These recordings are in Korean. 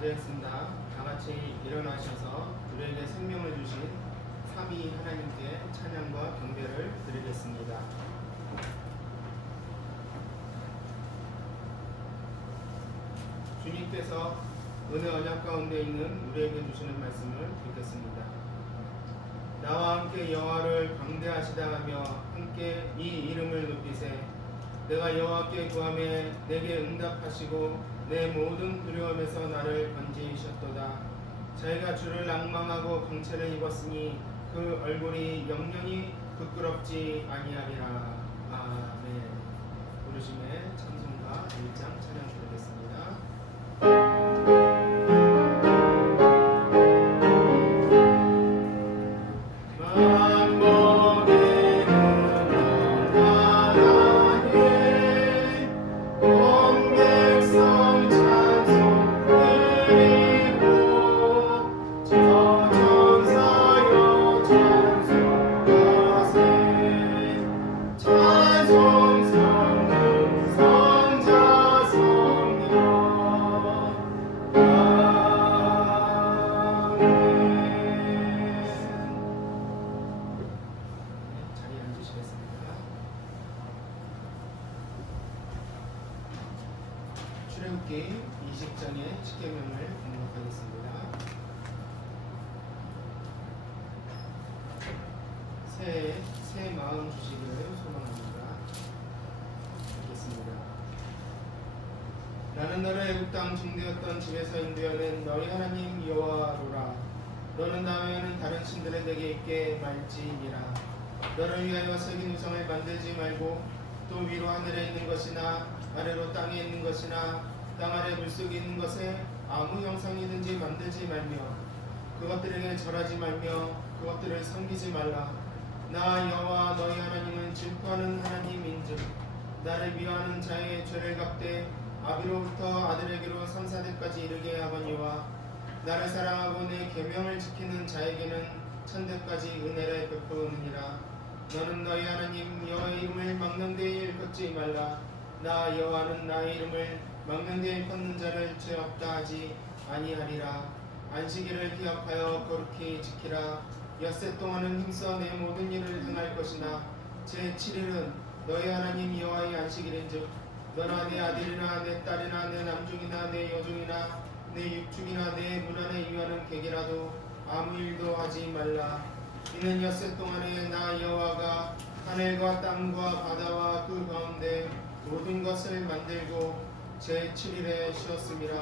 되었습니다. 다 같이 일어나셔서 우리에게 생명을 주신 삼위 하나님께 찬양과 경배를 드리겠습니다. 주님께서 은혜 언약 가운데 있는 우리에게 주시는 말씀을 듣겠습니다. 나와 함께 여호와를 광대하시다 하며 함께 이 이름을 높이세. 내가 여호와께 구하매 내게 응답하시고 내 모든 두려움에서 나를 건지셨도다. 자기가 주를 낭망하고 광채를 입었으니 그 얼굴이 영영이 부끄럽지 아니하리라. 아멘. 부르심의 찬송가 1장 찬양 드리겠습니다. 출애굽기 20장의 십계명을 공독하겠습니다. 새 마음 주시기를 소망합니다. 읽겠습니다. 나는 너를 애굽 땅 종되었던 집에서 인도하는 너희 하나님 여호와로라. 너는 나 외에는 다른 신들을 내게 있게 말지니라. 너를 위하여 새긴 우상을 만들지 말고 또 위로 하늘에 있는 것이나 아래로 땅에 있는 것이나 땅 아래 물속에 있는 것에 아무 형상이든지 만들지 말며 그것들에게 절하지 말며 그것들을 섬기지 말라. 나 여호와 너희 하나님은 질투하는 하나님인즉 나를 미워하는 자의 죄를 갚되 아비로부터 아들에게로 3,4대까지 이르게 하거니와 나를 사랑하고 내 계명을 지키는 자에게는 1,000대까지 은혜를 베푸느니라. 너는 너희 하나님 여호와의 이름을 막는 데에 일컫지 말라. 나 여호와는 나의 이름을 막는 데에 일컫는 자를 죄 없다 하지 아니하리라. 안식일을 기억하여 거룩히 지키라. 엿새 동안은 힘써 내 모든 일을 행할 것이나 제7일은 너희 하나님 여호와의 안식일인즉 너나 내 아들이나 내 딸이나 내 남종이나 내 여종이나 내 육축이나 내 문안에 위하는 객이라도 아무 일도 하지 말라. 이는 엿새 동안에 나 여호와가 하늘과 땅과 바다와 그 가운데 모든 것을 만들고 제7일에 쉬었음이라.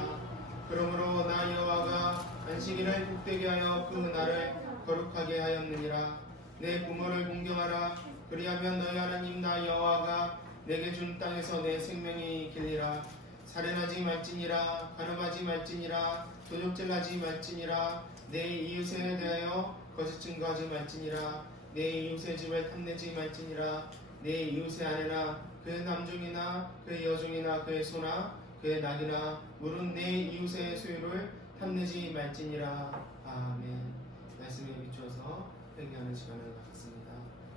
그러므로 나 여호와가 안식일을 복되게 하여 그 날을 거룩하게 하였느니라. 내 부모를 공경하라. 그리하면 너희 하나님 나 여호와가 내게 준 땅에서 내 생명이 길리라. 살인하지 말지니라. 간음하지 말지니라. 도적질하지 말지니라. 내 이웃에 대하여 거짓 증거하지 말지니라. 내 이웃의 집을 탐내지 말지니라. 내 이웃의 아내나 그의 남종이나 그의 여종이나 그의 소나 그의 낙이나 물은 내 이웃의 소유를 탐내지 말지니라. 아멘. 말씀에 비추어서 회개하는 시간을 갖겠습니다.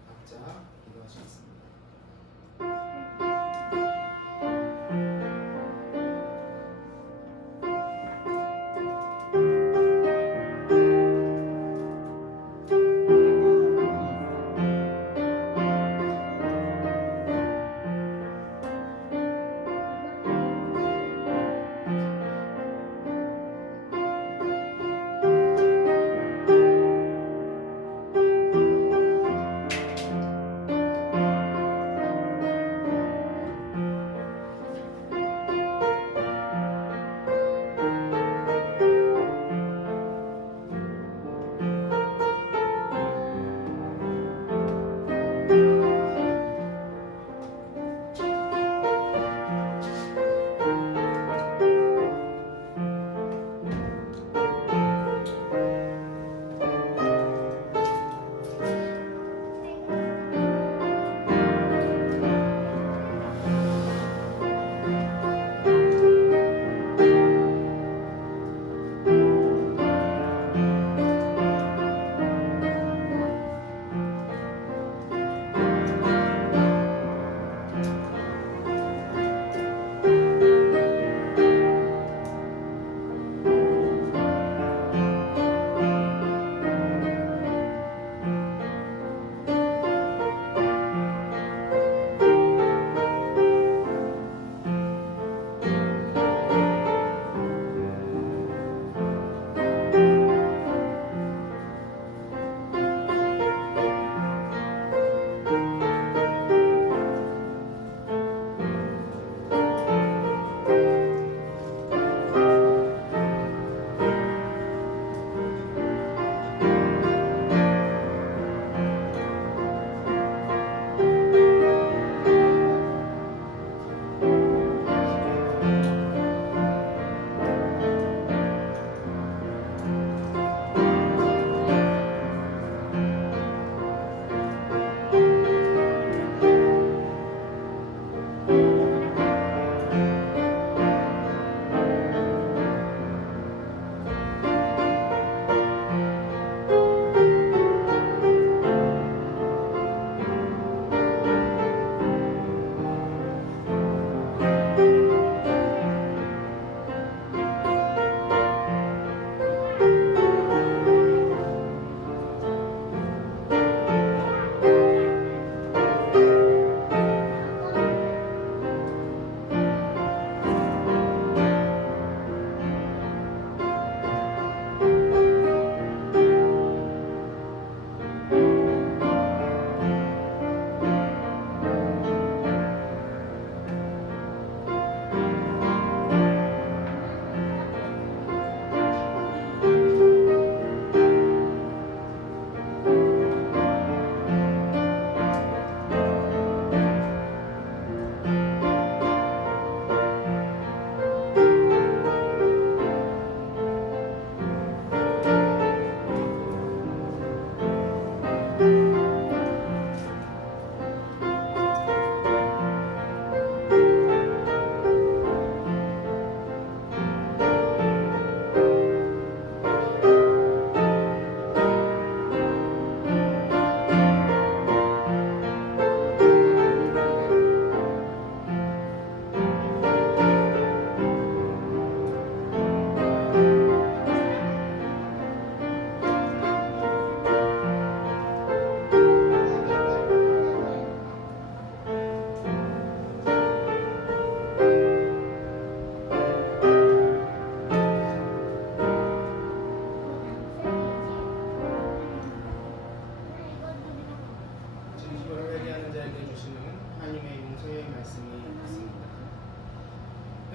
각자 기도하시겠습니다.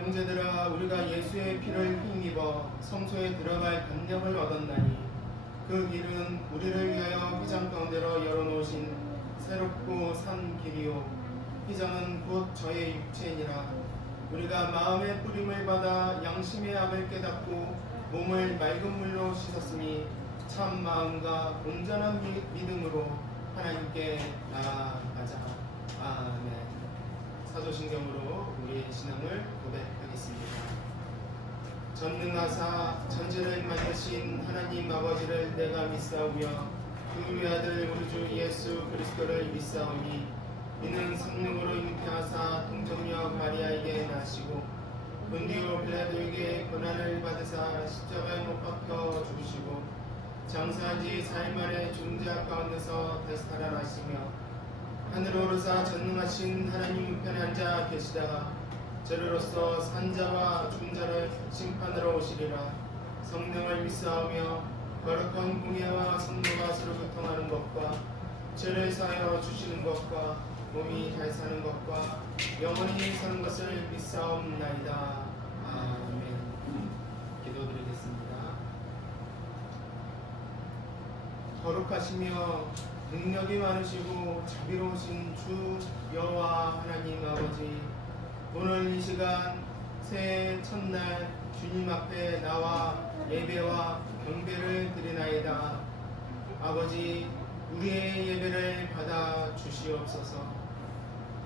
형제들아, 우리가 예수의 피를 힘입어 성소에 들어갈 권력을 얻었나니 그 길은 우리를 위하여 휘장 가운데로 열어놓으신 새롭고 산 길이요 휘장은 곧 저의 육체니라. 우리가 마음의 뿌림을 받아 양심의 악을 깨닫고 몸을 맑은 물로 씻었으니 참 마음과 온전한 믿음으로 하나님께 나아가자. 아멘. 사도신경으로 우리의 신앙을 고백하겠습니다. 전능하사 천지를 만드신 하나님 아버지를 내가 믿사오며 그 외아들 우리 주 예수 그리스도를 믿사오니 이는 성령으로 잉태하사 동정녀 마리아에게 나시고 본디오 빌라도에게 고난을 받으사 십자가에 못 박혀 죽으시고 장사한 지 4일 만에 죽은 자 가운데서 다시 살아나시며 하늘로 오르사 전능하신 하나님 우편에 앉아 계시다가 저리로서 산자와 죽은 자를 심판하러 오시리라. 성령을 믿사오며 거룩한 공예와 성도가 서로 교통하는 것과 죄를 사하여 주시는 것과 몸이 잘 사는 것과 영원히 사는 것을 믿사옵나이다. 아멘. 기도드리겠습니다. 거룩하시며 능력이 많으시고 자비로우신 주 여호와 하나님 아버지, 오늘 이 시간 새해 첫날 주님 앞에 나와 예배와 경배를 드리나이다. 아버지, 우리의 예배를 받아 주시옵소서.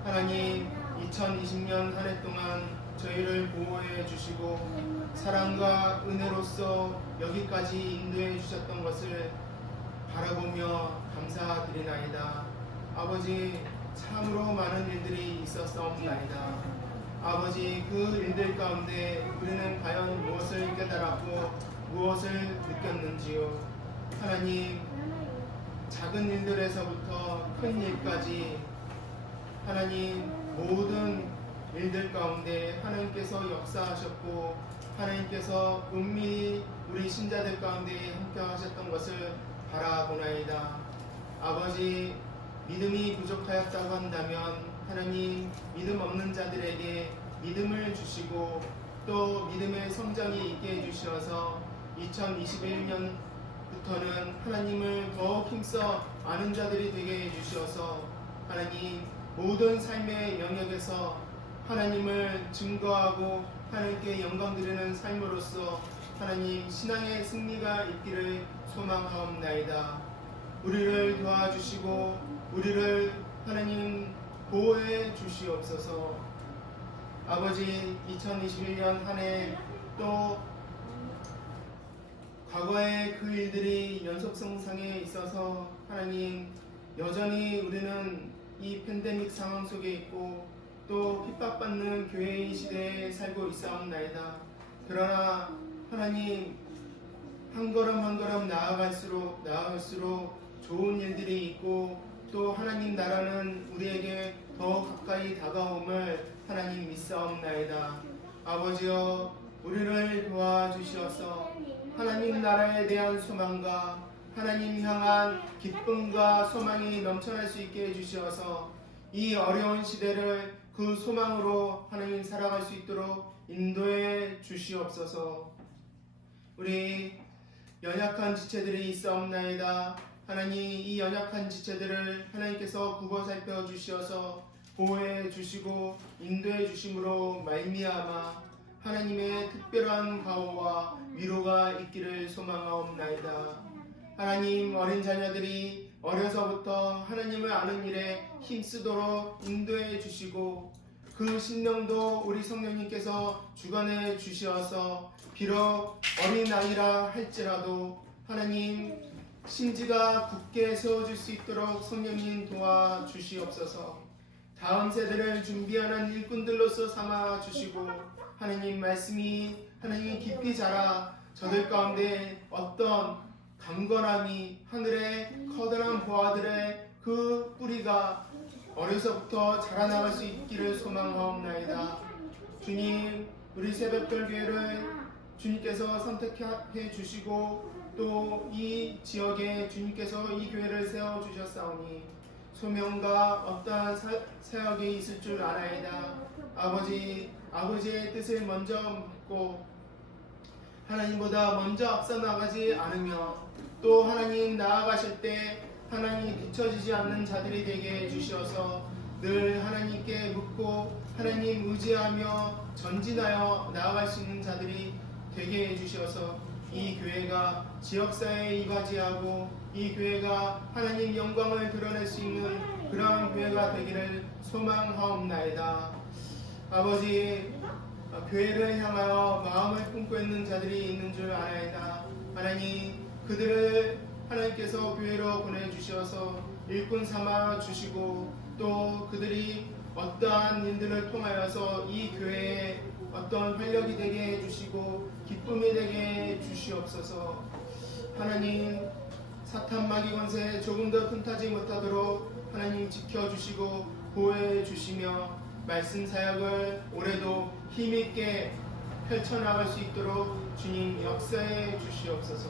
하나님, 2020년 한 해 동안 저희를 보호해 주시고 사랑과 은혜로서 여기까지 인도해 주셨던 것을 바라보며 감사드리나이다. 아버지, 참으로 많은 일들이 있었사옵나이다. 아버지, 그 일들 가운데 우리는 과연 무엇을 깨달았고 무엇을 느꼈는지요. 하나님, 작은 일들에서부터 큰 일까지 하나님 모든 일들 가운데 하나님께서 역사하셨고 하나님께서 은밀히 우리 신자들 가운데 함께 하셨던 것을 바라보나이다. 아버지, 믿음이 부족하였다고 한다면 하나님, 믿음 없는 자들에게 믿음을 주시고 또 믿음의 성장이 있게 해주셔서 2021년부터는 하나님을 더욱 힘써 아는 자들이 되게 해주셔서 하나님, 모든 삶의 영역에서 하나님을 증거하고 하나님께 영광 드리는 삶으로서 하나님 신앙의 승리가 있기를 소망하옵나이다. 우리를 도와주시고 우리를 하나님 보호해 주시옵소서. 아버지, 2021년 한 해 또 과거의 그 일들이 연속성상에 있어서 하나님 여전히 우리는 이 팬데믹 상황 속에 있고 또 핍박받는 교회의 시대에 살고 있사옵나이다. 그러나 하나님, 한 걸음 한 걸음 나아갈수록 좋은 일들이 있고 또 하나님 나라는 우리에게 더 가까이 다가옴을 하나님 믿사옵나이다. 아버지여, 우리를 도와주시어서 하나님 나라에 대한 소망과 하나님 향한 기쁨과 소망이 넘쳐날 수 있게 해주시어서 이 어려운 시대를 그 소망으로 하나님 살아갈 수 있도록 인도해 주시옵소서. 우리 연약한 지체들이 있사옵나이다. 하나님, 이 연약한 지체들을 하나님께서 굽어 살펴 주시어서 보호해 주시고 인도해 주심으로 말미암아 하나님의 특별한 가호와 위로가 있기를 소망하옵나이다. 하나님, 어린 자녀들이 어려서부터 하나님을 아는 일에 힘쓰도록 인도해 주시고 그 신령도 우리 성령님께서 주관해 주시어서 비록 어린아이라 할지라도 하나님 심지가 굳게 세워질 수 있도록 성령님 도와주시옵소서. 다음 세대를 준비하는 일꾼들로서 삼아 주시고 하나님 말씀이 하나님 깊이 자라 저들 가운데 어떤 강건함이 하늘의 커다란 보아들의 그 뿌리가 어려서부터 자라나갈 수 있기를 소망하옵나이다. 주님, 우리 새벽별교회를 주님께서 선택해 주시고 또 이 지역에 주님께서 이 교회를 세워주셨사오니 소명과 어떠한 사역이 있을 줄 알아이다. 아버지의 뜻을 먼저 묻고 하나님보다 먼저 앞서 나가지 않으며 또 하나님 나아가실 때 하나님 뒤처지지 않는 자들이 되게 해주셔서 늘 하나님께 묻고 하나님 의지하며 전진하여 나아갈 수 있는 자들이 되게 해주셔서 이 교회가 지역사회에 이바지하고 이 교회가 하나님 영광을 드러낼 수 있는 그러한 교회가 되기를 소망하옵나이다. 아버지, 교회를 향하여 마음을 품고 있는 자들이 있는 줄 알아이다. 하나님, 그들을 하나님께서 교회로 보내주셔서 일꾼 삼아 주시고 또 그들이 어떠한 일들을 통하여서 이 교회에 어떤 활력이 되게 해주시고 기쁨이 되게 해주시옵소서. 하나님, 사탄 마귀 권세 조금 더 틈타지 못하도록 하나님 지켜주시고 보호해 주시며 말씀 사역을 올해도 힘있게 펼쳐나갈 수 있도록 주님 역사해 주시옵소서.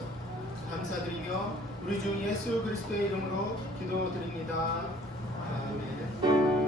감사드리며 우리 주 예수 그리스도의 이름으로 기도드립니다. 아멘.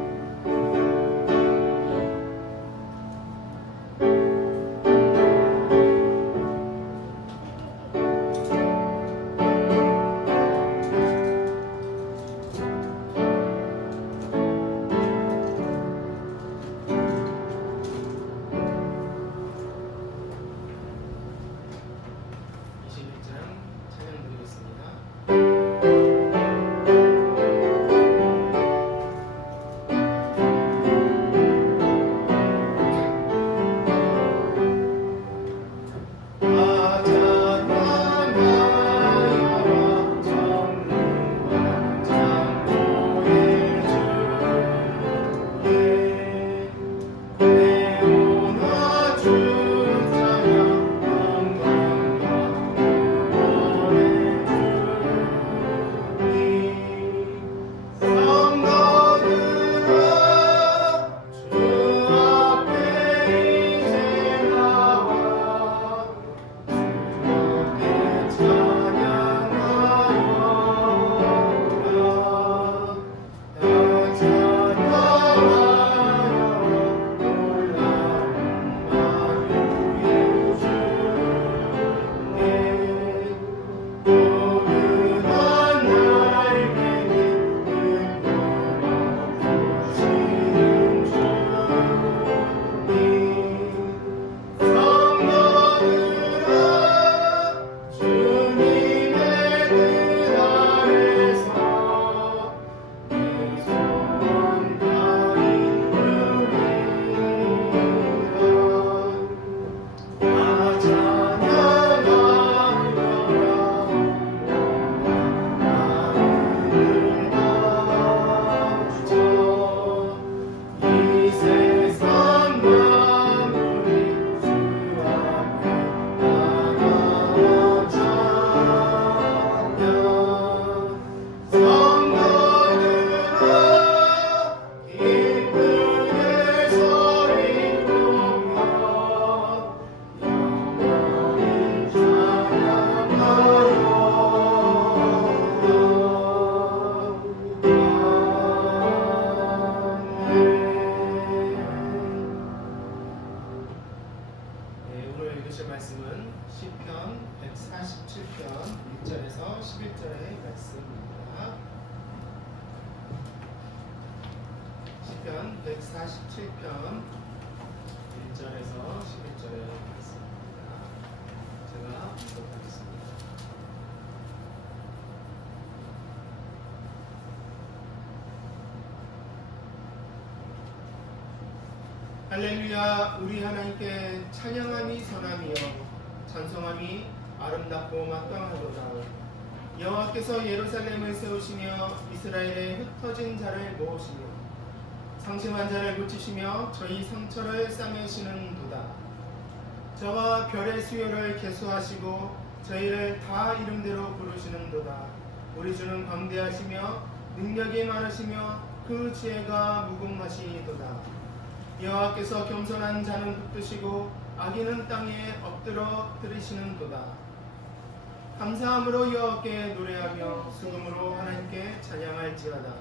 말씀은 시편 147편 1절에서 11절의 말씀입니다. 시편 147편 1절에서 11절의 말씀입니다. 제가 읽어보겠습니다. 할렐루야. 우리 하나님께 찬양함이 선함이요 찬송함이 아름답고 마땅하도다. 여호와께서 예루살렘을 세우시며 이스라엘의 흩어진 자를 모으시며 상심한 자를 고치시며 저희 상처를 싸매시는도다. 저와 별의 수요를 계수하시고 저희를 다 이름대로 부르시는도다. 우리 주는 광대하시며 능력이 많으시며 그 지혜가 무궁하시도다. 여호와께서 겸손한 자는 붙드시고 악인은 땅에 엎드려 들으시는도다. 감사함으로 여호와께 노래하며 수금으로 하나님께 찬양할지어다.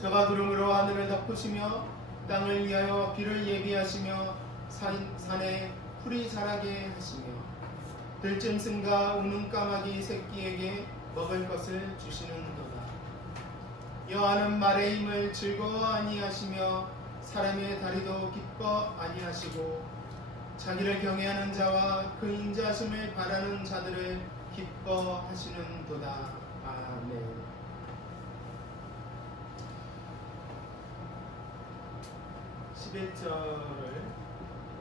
저가 구름으로 하늘을 덮으시며 땅을 위하여 비를 예비하시며 산에 풀이 자라게 하시며 들짐승과 우는 까마귀 새끼에게 먹을 것을 주시는도다. 여호와는 말의 힘을 즐거워 아니하시며 사람의 다리도 기뻐 아니하시고 자기를 경외하는 자와 그 인자하심을 바라는 자들을 기뻐하시는도다. 아멘. 11절을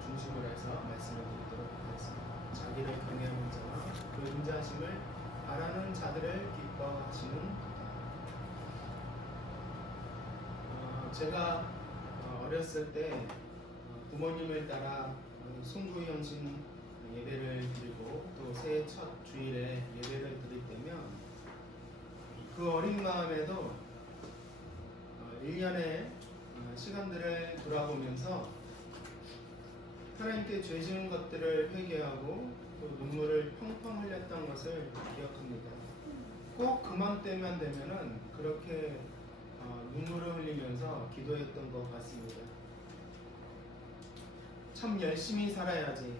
중심으로 해서 말씀을 드리도록 하겠습니다. 자기를 경외하는 자와 그 인자하심을 바라는 자들을 기뻐하시는 제가 어렸을 때 부모님을 따라 송구영신 예배를 드리고 또 새해 첫 주일에 예배를 드릴 때면 그 어린 마음에도 1년의 시간들을 돌아보면서 하나님께 죄 지은 것들을 회개하고 또 눈물을 펑펑 흘렸던 것을 기억합니다. 꼭 그맘때만 되면은 그렇게 눈물을 흘리면서 기도했던 것 같습니다. 참 열심히 살아야지,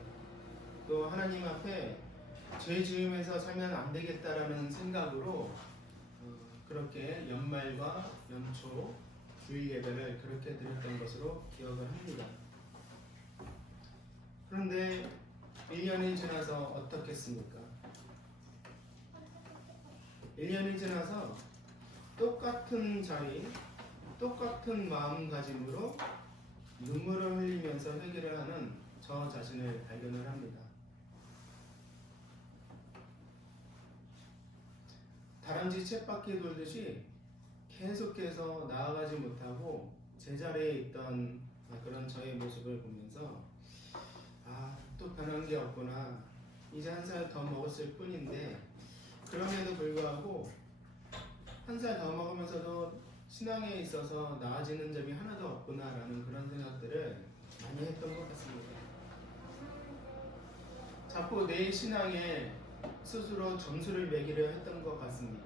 또 하나님 앞에 죄 지으면서 살면 안 되겠다라는 생각으로 그렇게 연말과 연초 주일 예배를 그렇게 드렸던 것으로 기억을 합니다. 그런데 1년이 지나서 어떻겠습니까? 1년이 지나서 똑같은 자리, 똑같은 마음가짐으로 눈물을 흘리면서 회개를 하는 저 자신을 발견을 합니다. 다람쥐 쳇바퀴 돌듯이 계속해서 나아가지 못하고 제자리에 있던 그런 저의 모습을 보면서 또 변한 게 없구나. 이제 한 살 더 먹었을 뿐인데 그럼에도 불구하고 한 살 더 먹으면서도 신앙에 있어서 나아지는 점이 하나도 없구나라는 그런 생각들을 많이 했던 것 같습니다. 자꾸 내 신앙에 스스로 점수를 매기려 했던 것 같습니다.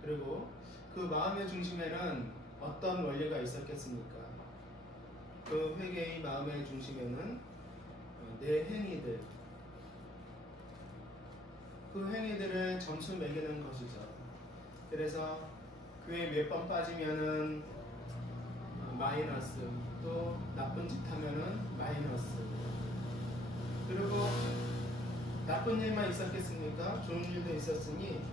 그리고 그 마음의 중심에는 어떤 원리가 있었겠습니까? 그 회개의 마음의 중심에는 내 행위들, 그 행위들을 점수 매기는 것이죠. 그래서 교회 몇 번 빠지면은 마이너스, 또 나쁜 짓 하면은 마이너스. 그리고 나쁜 일만 있었겠습니까? 좋은 일도 있었으니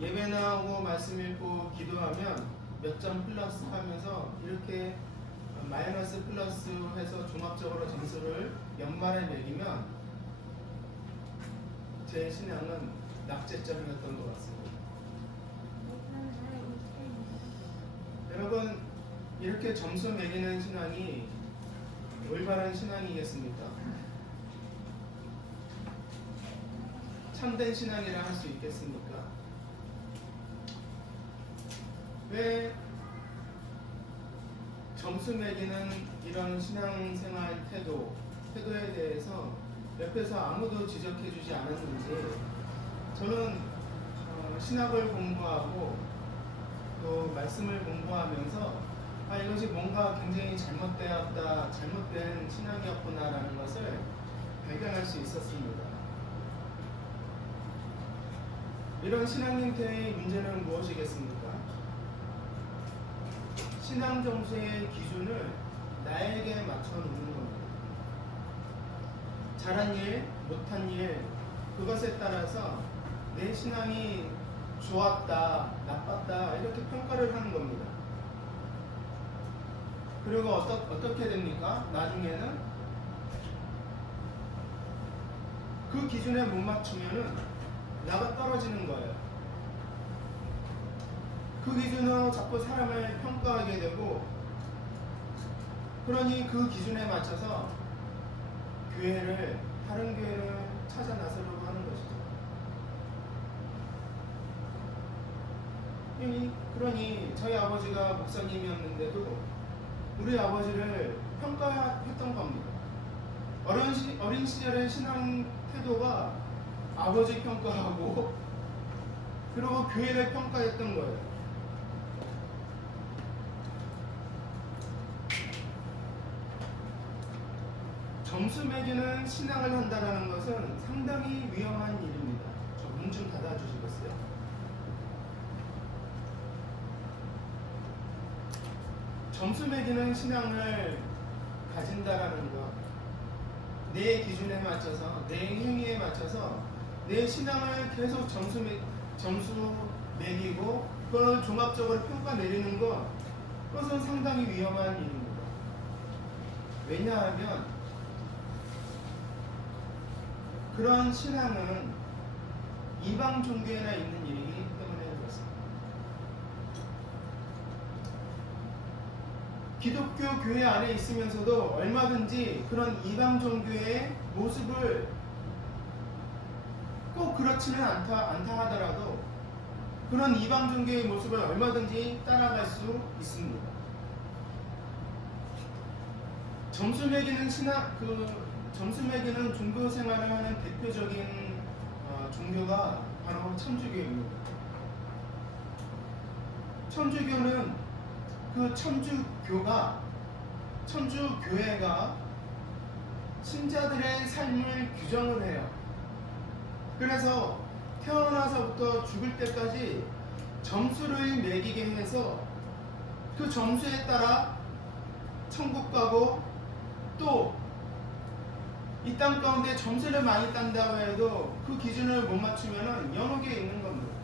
예배 나오고 말씀 읽고 기도하면 몇 점 플러스 하면서 이렇게 마이너스 플러스 해서 종합적으로 점수를 연말에 매기면 제 신앙은 낙제점이었던 것 같습니다. 여러분, 이렇게 점수 매기는 신앙이 올바른 신앙이겠습니까? 참된 신앙이라 할 수 있겠습니까? 왜 점수 매기는 이런 신앙생활 태도에 대해서 옆에서 아무도 지적해주지 않았는지, 저는 신학을 공부하고 또 말씀을 공부하면서 이것이 뭔가 굉장히 잘못된 신앙이었구나라는 것을 발견할 수 있었습니다. 이런 신앙 형태의 문제는 무엇이겠습니까? 신앙 점수의 기준을 나에게 맞춰 놓는 겁니다. 잘한 일, 못한 일, 그것에 따라서 내 신앙이 좋았다, 나빴다 이렇게 평가를 하는 겁니다. 그리고 어떻게 됩니까? 나중에는 그 기준에 못 맞추면은 나가 떨어지는 거예요. 그 기준으로 자꾸 사람을 평가하게 되고, 그러니 그 기준에 맞춰서 다른 교회를 찾아 나서려고 하는 것이죠. 그러니 저희 아버지가 목사님이었는데도 우리 아버지를 평가했던 겁니다. 어린 시절의 신앙 태도가 아버지 평가하고 그리고 교회를 평가했던 거예요. 점수 매기는 신앙을 한다라는 것은 상당히 위험한 일입니다. 문 좀 닫아주시겠어요? 점수 매기는 신앙을 가진다라는 것, 내 기준에 맞춰서, 내 행위에 맞춰서 내 신앙을 계속 점수 매기고 그걸 종합적으로 평가 내리는 것, 그것은 상당히 위험한 일입니다. 왜냐하면 그런 신앙은 이방 종교에나 있는 일이기 때문에 그렇습니다. 기독교 교회 안에 있으면서도 얼마든지 그런 이방 종교의 모습을 꼭 그렇지는 않다 하더라도 그런 이방 종교의 모습을 얼마든지 따라갈 수 있습니다. 점수 매기는 점수 매기는 종교 생활을 하는 대표적인 종교가 바로 천주교입니다. 천주교는 그 천주교회가 신자들의 삶을 규정을 해요. 그래서 태어나서부터 죽을 때까지 점수를 매기게 해서 그 점수에 따라 천국 가고 또 이 땅 가운데 점수를 많이 딴다고 해도 그 기준을 못 맞추면 연옥에 있는 겁니다.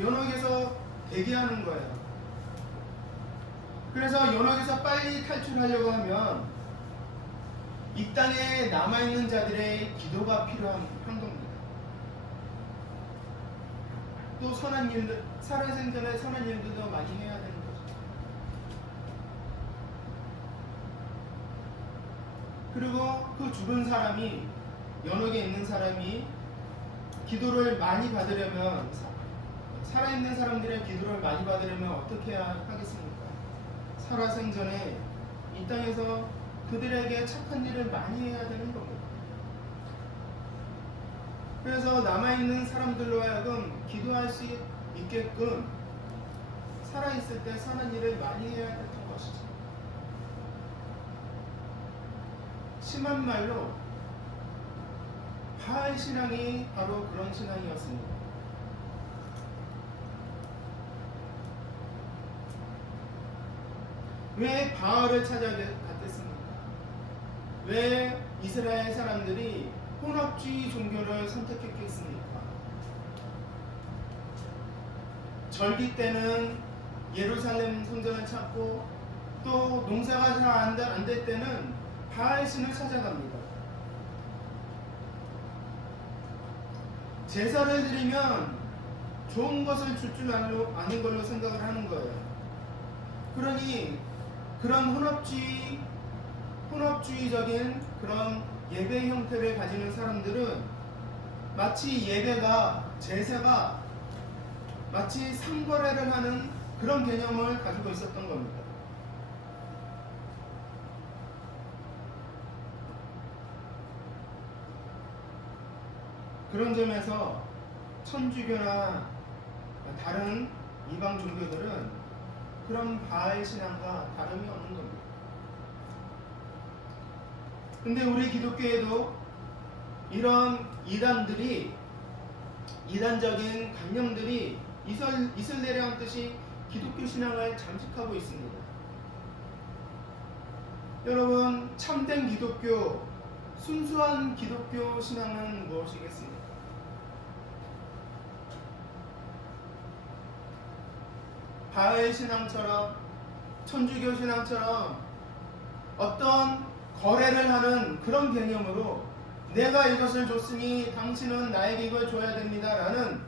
연옥에서 대기하는 거예요. 그래서 연옥에서 빨리 탈출하려고 하면 이 땅에 남아있는 자들의 기도가 필요한 겁니다. 또 선한 일들, 살아생전에 선한 일들도 많이 해야 되는 거죠. 그리고 그 죽은 사람이, 연옥에 있는 사람이 기도를 많이 받으려면, 살아있는 사람들의 기도를 많이 받으려면 어떻게 하겠습니까? 살아생전에 이 땅에서 그들에게 착한 일을 많이 해야 되는 겁니다. 그래서 남아있는 사람들로 하여금 기도할 수 있게끔 살아있을 때 선한 일을 많이 해야 됐던 것이죠. 심한 말로 바알 신앙이 바로 그런 신앙이었습니다. 왜 바알을 찾아갔겠습니까? 왜 이스라엘 사람들이 혼합주의 종교를 선택했겠습니까? 절기 때는 예루살렘 성전을 찾고 또 농사가 잘 안 될 때는 바알 신을 찾아갑니다. 제사를 드리면 좋은 것을 줄 아는 걸로 생각을 하는 거예요. 그러니 그런 혼합주의적인 그런 예배 형태를 가지는 사람들은 마치 제사가 마치 상거래를 하는 그런 개념을 가지고 있었던 겁니다. 그런 점에서 천주교나 다른 이방 종교들은 그런 바알 신앙과 다름이 없는 겁니다. 근데 우리 기독교에도 이런 이단적인 관념들이 이슬 내려앉듯이 기독교 신앙을 잠식하고 있습니다. 여러분, 참된 기독교, 순수한 기독교 신앙은 무엇이겠습니까? 바알 신앙처럼, 천주교 신앙처럼 어떤 거래를 하는 그런 개념으로 내가 이것을 줬으니 당신은 나에게 이걸 줘야 됩니다 라는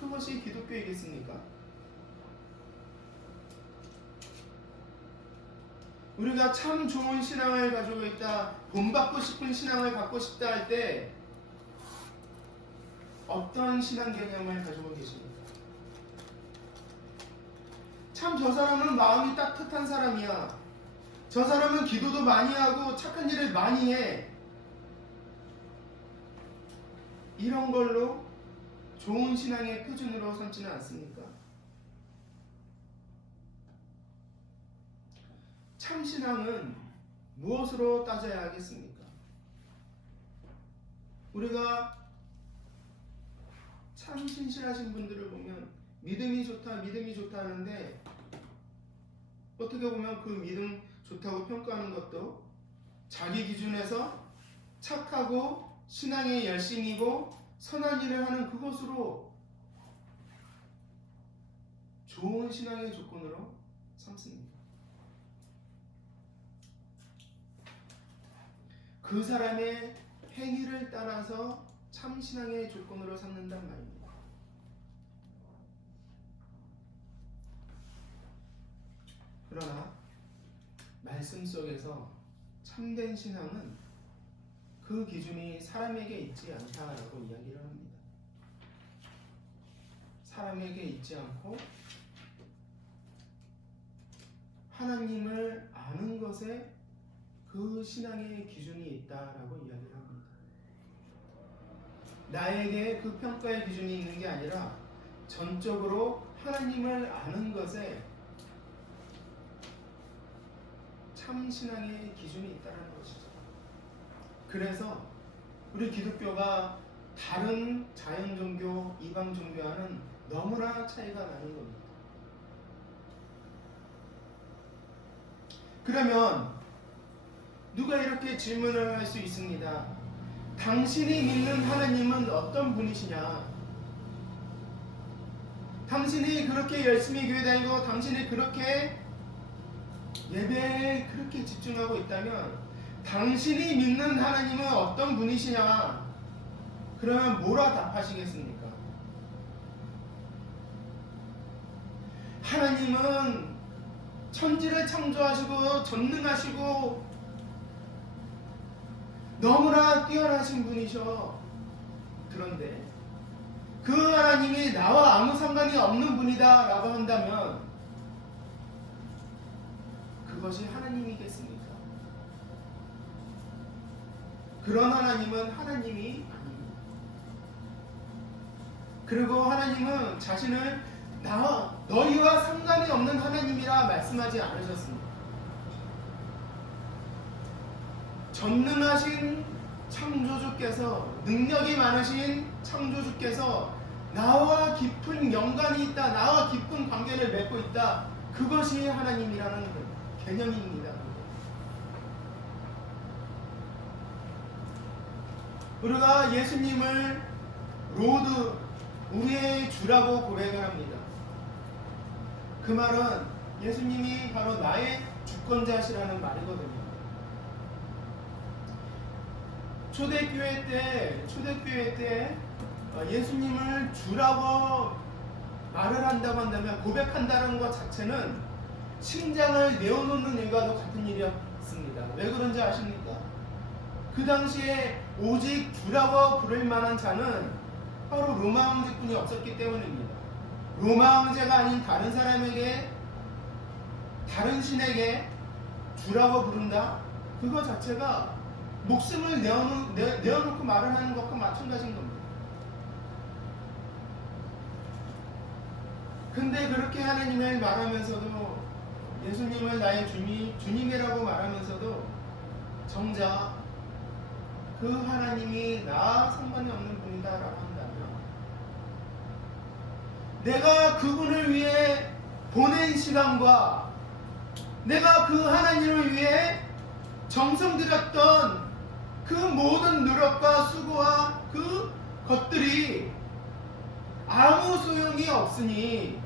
그것이 기독교이겠습니까? 우리가 참 좋은 신앙을 가지고 있다, 본받고 싶은 신앙을 갖고 싶다 할 때 어떤 신앙 개념을 가지고 계십니까? 참 저 사람은 마음이 따뜻한 사람이야. 저 사람은 기도도 많이 하고 착한 일을 많이 해. 이런 걸로 좋은 신앙의 표준으로 삼지는 않습니까? 참신앙은 무엇으로 따져야 하겠습니까? 우리가 참 신실하신 분들을 보면 믿음이 좋다 하는데, 어떻게 보면 그 믿음 좋다고 평가하는 것도 자기 기준에서 착하고 신앙에 열심이고 선한 일을 하는 그것으로 좋은 신앙의 조건으로 삼습니다. 그 사람의 행위를 따라서 참 신앙의 조건으로 삼는단 말입니다. 그러나 말씀 속에서 참된 신앙은 그 기준이 사람에게 있지 않다라고 이야기를 합니다. 사람에게 있지 않고 하나님을 아는 것에 그 신앙의 기준이 있다라고 이야기를 합니다. 나에게 그 평가의 기준이 있는 게 아니라 전적으로 하나님을 아는 것에 참 신앙의 기준이 있다는 것이죠. 그래서 우리 기독교가 다른 자연 종교, 이방 종교와는 너무나 차이가 나는 겁니다. 그러면 누가 이렇게 질문을 할 수 있습니다. 당신이 믿는 하나님은 어떤 분이시냐? 당신이 그렇게 열심히 교회 다니고 당신이 그렇게 예배에 그렇게 집중하고 있다면 당신이 믿는 하나님은 어떤 분이시냐? 그러면 뭐라 답하시겠습니까? 하나님은 천지를 창조하시고 전능하시고 너무나 뛰어나신 분이셔. 그런데 그 하나님이 나와 아무 상관이 없는 분이다 라고 한다면 그것이 하나님이겠습니까? 그런 하나님은 하나님이 아닙니다. 그리고 하나님은 자신을 너희와 상관이 없는 하나님이라 말씀하지 않으셨습니다. 전능하신 창조주께서, 능력이 많으신 창조주께서 나와 깊은 연관이 있다, 나와 깊은 관계를 맺고 있다, 그것이 하나님이라는 개념입니다. 우리가 예수님을 로드, 우리의 주라고 고백을 합니다. 그 말은 예수님이 바로 나의 주권자시라는 말이거든요. 초대교회 때 예수님을 주라고 말을 한다고 한다면, 고백한다는 것 자체는 심장을 내어놓는 일과도 같은 일이었습니다. 왜 그런지 아십니까? 그 당시에 오직 주라고 부를 만한 자는 바로 로마 황제뿐이 없었기 때문입니다. 로마 황제가 아닌 다른 사람에게, 다른 신에게 주라고 부른다? 그거 자체가 목숨을 내어놓고 말을 하는 것과 마찬가지인 겁니다. 근데 그렇게 하나님을 말하면서도, 예수님을 나의 주님이라고 말하면서도 정작 그 하나님이 나와 상관이 없는 분이다라고 한다면, 내가 그분을 위해 보낸 시간과 내가 그 하나님을 위해 정성 들였던 그 모든 노력과 수고와 그 것들이 아무 소용이 없으니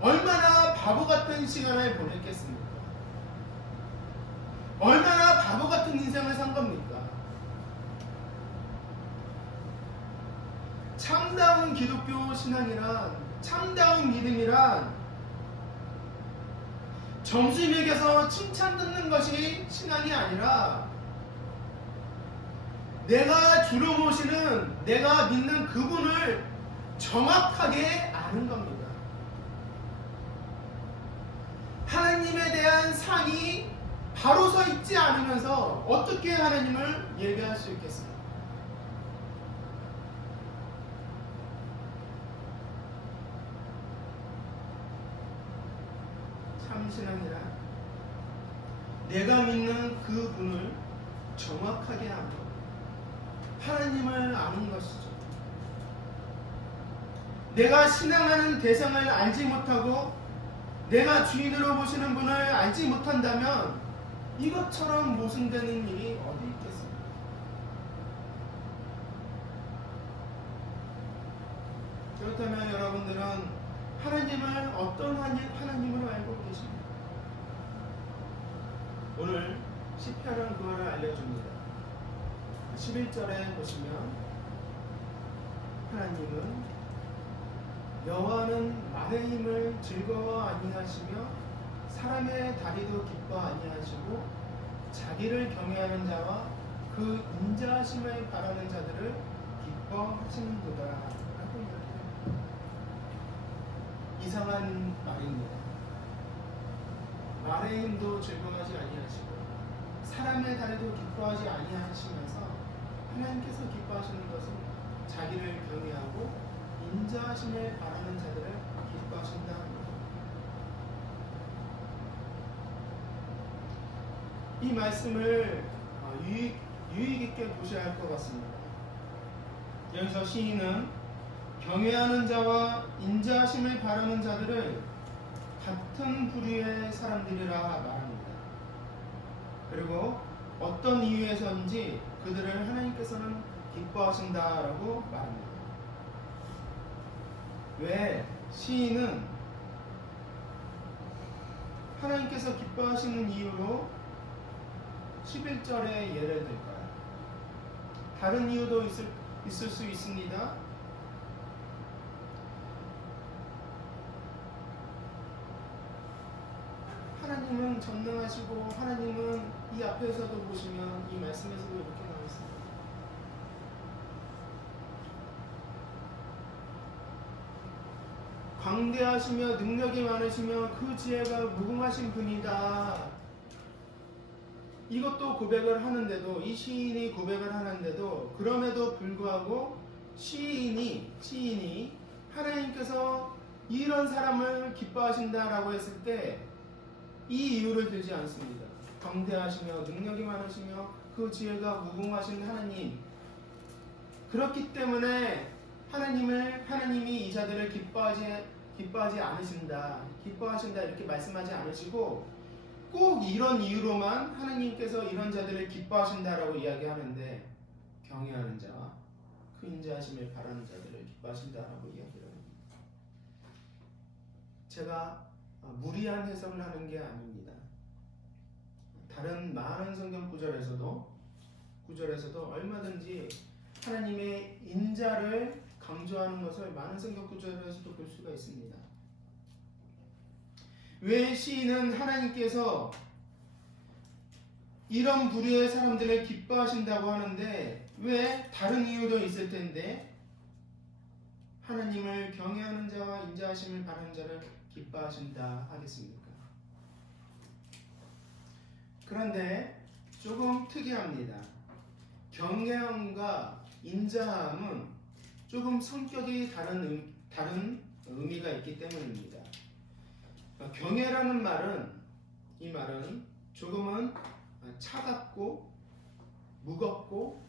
얼마나 바보 같은 시간을 보냈겠습니까? 얼마나 바보 같은 인생을 산 겁니까? 참다운 기독교 신앙이란, 참다운 믿음이란 점수 매겨서 칭찬 듣는 것이 신앙이 아니라 내가 주로 모시는, 내가 믿는 그분을 정확하게 아는 겁니다. 하나님에 대한 상이 바로 서 있지 않으면서 어떻게 하나님을 예배할 수 있겠습니까? 참 신앙이란 내가 믿는 그 분을 정확하게 아는 것, 하나님을 아는 것이죠. 내가 신앙하는 대상을 알지 못하고 내가 주인으로 보시는 분을 알지 못한다면 이것처럼 모순되는 일이 어디 있겠습니까? 그렇다면 여러분들은 하나님을 어떤 하나님으로 알고 계십니까? 오늘 시편은 그거를 알려줍니다. 11절에 보시면 하나님은 여호와는 말의 힘을 즐거워 아니하시며 사람의 다리도 기뻐 아니하시고 자기를 경외하는 자와 그 인자하심을 바라는 자들을 기뻐하시는도다 라고 이야기합니다. 이상한 말입니다. 말의 힘도 즐거워하지 아니하시고 사람의 다리도 기뻐하지 아니하시면서 하나님께서 기뻐하시는 것은 자기를 경외하고 인자하심을 바라는 자들을 기뻐하신다 합니다. 이 말씀을 유익 있게 보셔야 할 것 같습니다. 여기서 시인은 경외하는 자와 인자하심을 바라는 자들을 같은 부류의 사람들이라 말합니다. 그리고 어떤 이유에서인지 그들을 하나님께서는 기뻐하신다라고 말합니다. 왜 시인은 하나님께서 기뻐하시는 이유로 11절에 예를 들까요? 다른 이유도 있을 수 있습니다. 하나님은 전능하시고 하나님은 이 앞에서도 보시면 이 말씀에서도 이렇게 나와 있습니다. 광대하시며 능력이 많으시며 그 지혜가 무궁하신 분이다. 이것도 고백을 하는데도, 이 시인이 고백을 하는데도, 그럼에도 불구하고 시인이 하나님께서 이런 사람을 기뻐하신다라고 했을 때 이 이유를 들지 않습니다. 광대하시며 능력이 많으시며 그 지혜가 무궁하신 하나님, 그렇기 때문에 하나님이 이 자들을 기뻐하지 않으신다, 기뻐하신다 이렇게 말씀하지 않으시고 꼭 이런 이유로만 하나님께서 이런 자들을 기뻐하신다라고 이야기하는데, 경외하는 자와 그 인자하심을 바라는 자들을 기뻐하신다라고 이야기를 합니다. 제가 무리한 해석을 하는 게 아닙니다. 다른 많은 성경 구절에서도 얼마든지 하나님의 인자를 강조하는 것을 많은 성경 구절에서도 볼 수가 있습니다. 왜 시인은 하나님께서 이런 부류의 사람들을 기뻐하신다고 하는데 왜 다른 이유도 있을 텐데 하나님을 경외하는 자와 인자하심을 바라는 자를 기뻐하신다 하겠습니까? 그런데 조금 특이합니다. 경외함과 인자함은 조금 성격이 다른 의미가 있기 때문입니다. 경외라는 이 말은 조금은 차갑고 무겁고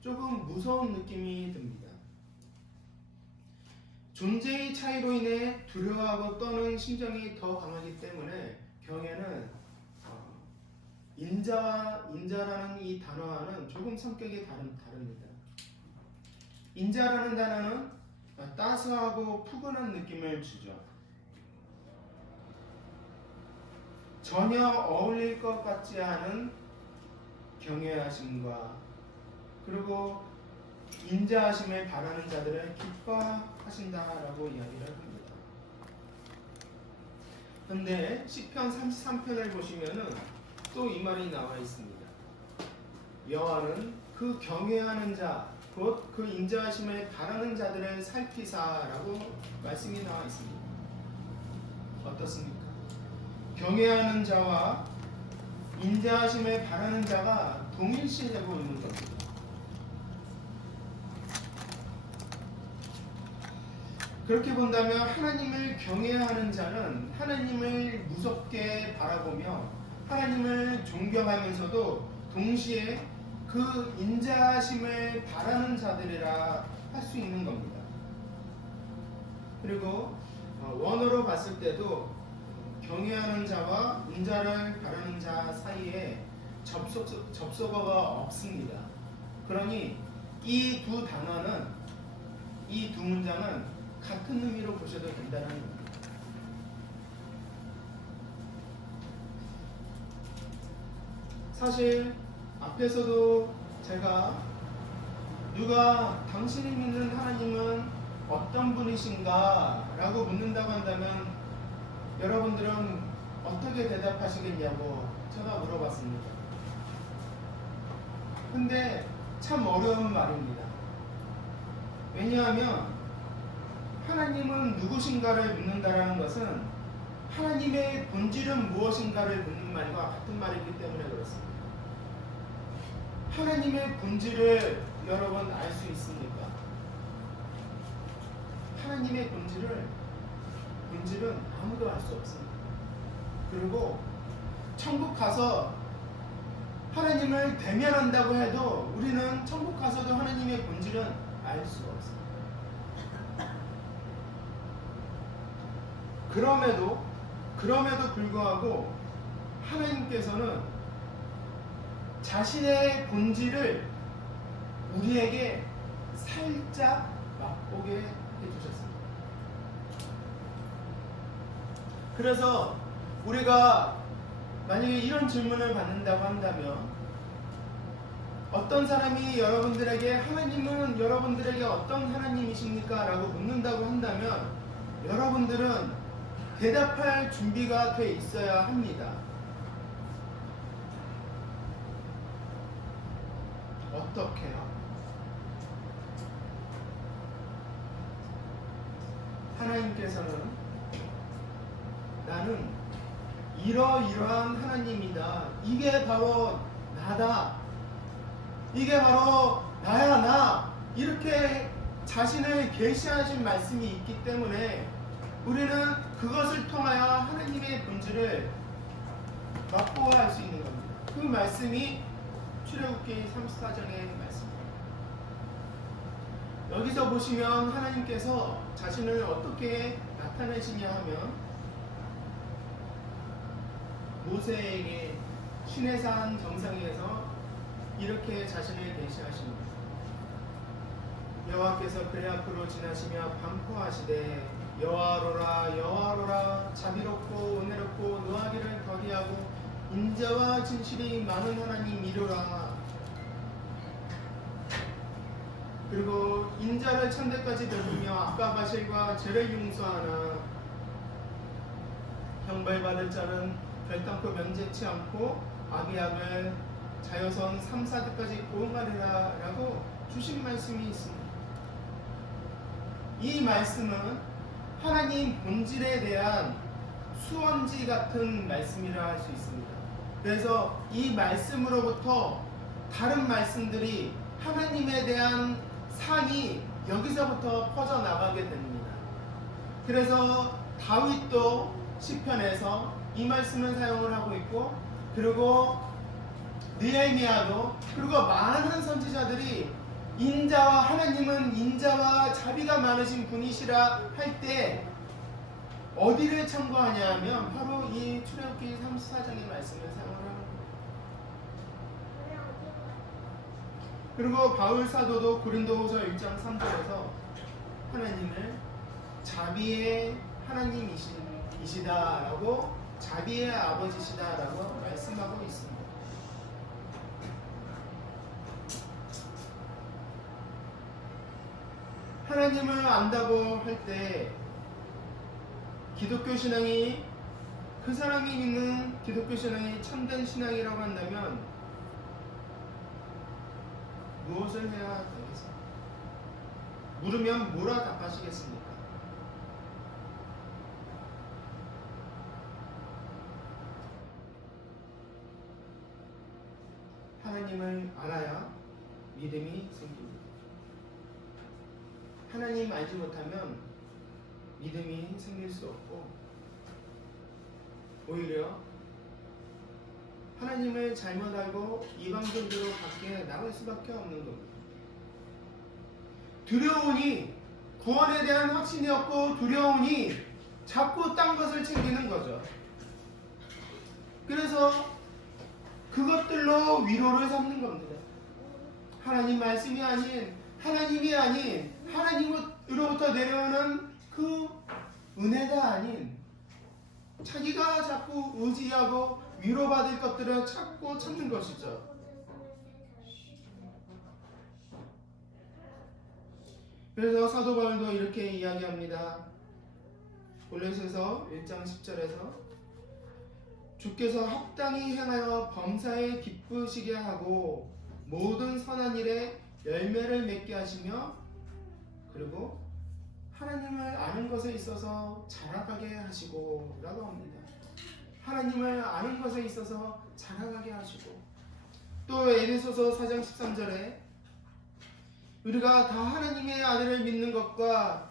조금 무서운 느낌이 듭니다. 존재의 차이로 인해 두려워하고 떠는 심정이 더 강하기 때문에 경외는 인자라는 이 단어와는 조금 성격이 다릅니다. 인자라는 단어는 따스하고 푸근한 느낌을 주죠. 전혀 어울릴 것 같지 않은 경외하심과 그리고 인자하심을 바라는 자들을 기뻐하신다라고 이야기를 합니다. 그런데 시편 33편을 보시면은 또 이 말이 나와 있습니다. 여호와는 그 경외하는 자, 곧 그 인자하심을 바라는 자들을 살피사라고 말씀이 나와 있습니다. 어떻습니까? 경외하는 자와 인자하심을 바라는 자가 동일시되고 있는 겁니다. 그렇게 본다면 하나님을 경외하는 자는 하나님을 무섭게 바라보며 하나님을 존경하면서도 동시에 그 인자하심을 바라는 자들이라 할 수 있는 겁니다. 그리고 원어로 봤을 때도 경외하는 자와 인자를 바라는 자 사이에 접속어가 없습니다. 그러니 이 두 단어는, 이 두 문장은 같은 의미로 보셔도 된다는 겁니다. 사실 앞에서도 제가 누가 당신이 믿는 하나님은 어떤 분이신가 라고 묻는다고 한다면 여러분들은 어떻게 대답하시겠냐고 제가 물어봤습니다. 근데 참 어려운 말입니다. 왜냐하면 하나님은 누구신가를 묻는다라는 것은 하나님의 본질은 무엇인가를 묻는 말과 같은 말이기 때문에 그렇습니다. 하나님의 본질을 여러분 알 수 있습니까? 하나님의 본질은 아무도 알 수 없습니다. 그리고 천국 가서 하나님을 대면한다고 해도 우리는 천국 가서도 하나님의 본질은 알 수가 없습니다. 그럼에도 불구하고 하나님께서는 자신의 본질을 우리에게 살짝 맛보게 해주셨습니다. 그래서 우리가 만약에 이런 질문을 받는다고 한다면, 어떤 사람이 여러분들에게 하나님은 여러분들에게 어떤 하나님이십니까? 라고 묻는다고 한다면 여러분들은 대답할 준비가 돼 있어야 합니다. 어떻게요? 하나님께서는 나는 이러이러한 하나님이다. 이게 바로 나다. 이게 바로 나야 나. 이렇게 자신을 계시하신 말씀이 있기 때문에 우리는 그것을 통하여 하나님의 본질을 맛보아 할 수 있는 겁니다. 그 말씀이 출애굽기 34장의 말씀입니다. 여기서 보시면 하나님께서 자신을 어떻게 나타내시냐 하면 모세에게 시내산 정상에서 이렇게 자신을 계시하십니다. 여호와께서 그의 앞으로 지나시며 반포하시되 여호와로라 여호와로라 자비롭고 은혜롭고 노하기를 더디하고 인자와 진실이 많은 하나님이로라. 그리고 인자를 천대까지 베풀며 악과과실과 죄를 용서하나 형벌받을 자는 결단코 면제치 않고 아비압을 자여선 3, 4대까지 보응하리라 라고 주신 말씀이 있습니다. 이 말씀은 하나님 본질에 대한 수언지 같은 말씀이라 할 수 있습니다. 그래서 이 말씀으로부터 다른 말씀들이 하나님에 대한 상이 여기서부터 퍼져나가게 됩니다. 그래서 다윗도 시편에서 이 말씀을 사용을 하고 있고, 그리고 느헤미야도, 그리고 많은 선지자들이 인자와 하나님은 인자와 자비가 많으신 분이시라 할 때 어디를 참고하냐 하면 바로 이 출애굽기 34장의 말씀을 사용을 하는 겁니다. 그리고 바울 사도도 고린도후서 1장 3절에서 하나님을 자비의 하나님이시다라고, 자비의 아버지시다라고 말씀하고 있습니다. 하나님을 안다고 할 때 기독교 신앙이, 그 사람이 믿는 기독교 신앙이 참된 신앙이라고 한다면 무엇을 해야 되겠습니까? 물으면 뭐라 답하시겠습니까? 하나님을 알아야 믿음이 생깁니다. 하나님 알지 못하면 믿음이 생길 수 없고, 오히려 하나님을 잘못 알고 이방종교로 밖에 나갈 수밖에 없는 겁니다. 두려우니 구원에 대한 확신이 없고 두려우니 자꾸 딴 것을 챙기는 거죠. 그래서 그것들로 위로를 삼는 겁니다. 하나님 말씀이 아닌, 하나님이 아닌, 하나님으로부터 내려오는 그 은혜가 아닌 자기가 자꾸 의지하고 위로받을 것들을 찾고 찾는 것이죠. 그래서 사도 바울도 이렇게 이야기합니다. 골로새서 1장 10절에서 주께서 합당히 행하여 범사에 기쁘시게 하고 모든 선한 일에 열매를 맺게 하시며 그리고 하나님을 아는 것에 있어서 자라가게 하시고 라고 합니다. 하나님을 아는 것에 있어서 자라가게 하시고 또 에베소서 4장 13절에 우리가 다 하나님의 아들을 믿는 것과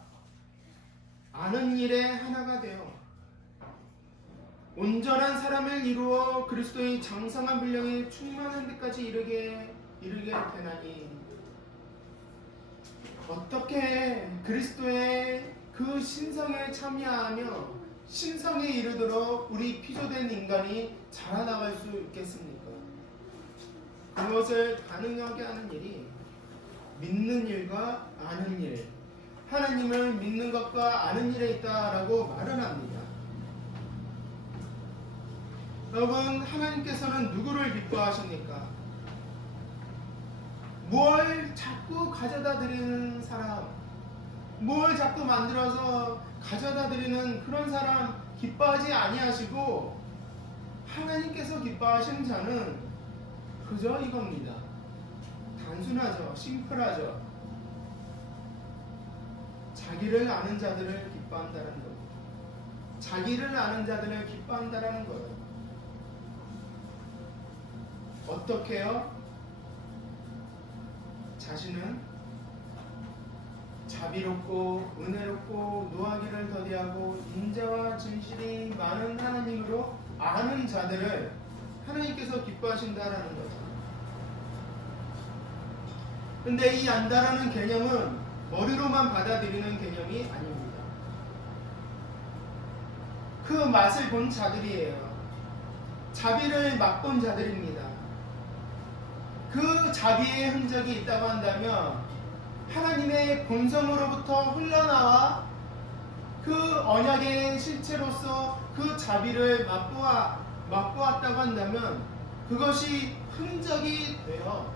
아는 일에 하나가 되어 온전한 사람을 이루어 그리스도의 장성한 분량에 충만한 데까지 이르게 되나니 어떻게 그리스도의 그 신성에 참여하며 신성에 이르도록 우리 피조된 인간이 자라나갈 수 있겠습니까? 그것을 가능하게 하는 일이 믿는 일과 아는 일, 하나님을 믿는 것과 아는 일에 있다라고 말을 합니다. 여러분, 하나님께서는 누구를 기뻐하십니까? 뭘 자꾸 가져다 드리는 사람, 뭘 자꾸 만들어서 가져다 드리는 그런 사람 기뻐하지 아니하시고 하나님께서 기뻐하시는 자는 그저 이겁니다. 단순하죠. 심플하죠. 자기를 아는 자들을 기뻐한다는 것. 자기를 아는 자들을 기뻐한다는 거예요. 어떻게요? 자신은 자비롭고 은혜롭고 노하기를 더디하고 인자와 진실이 많은 하나님으로 아는 자들을 하나님께서 기뻐하신다라는 거죠. 근데 이 안다라는 개념은 머리로만 받아들이는 개념이 아닙니다. 그 맛을 본 자들이에요. 자비를 맛본 자들입니다. 그 자비의 흔적이 있다고 한다면 하나님의 본성으로부터 흘러나와 그 언약의 실체로서 그 자비를 맛보았다고 한다면 그것이 흔적이 되어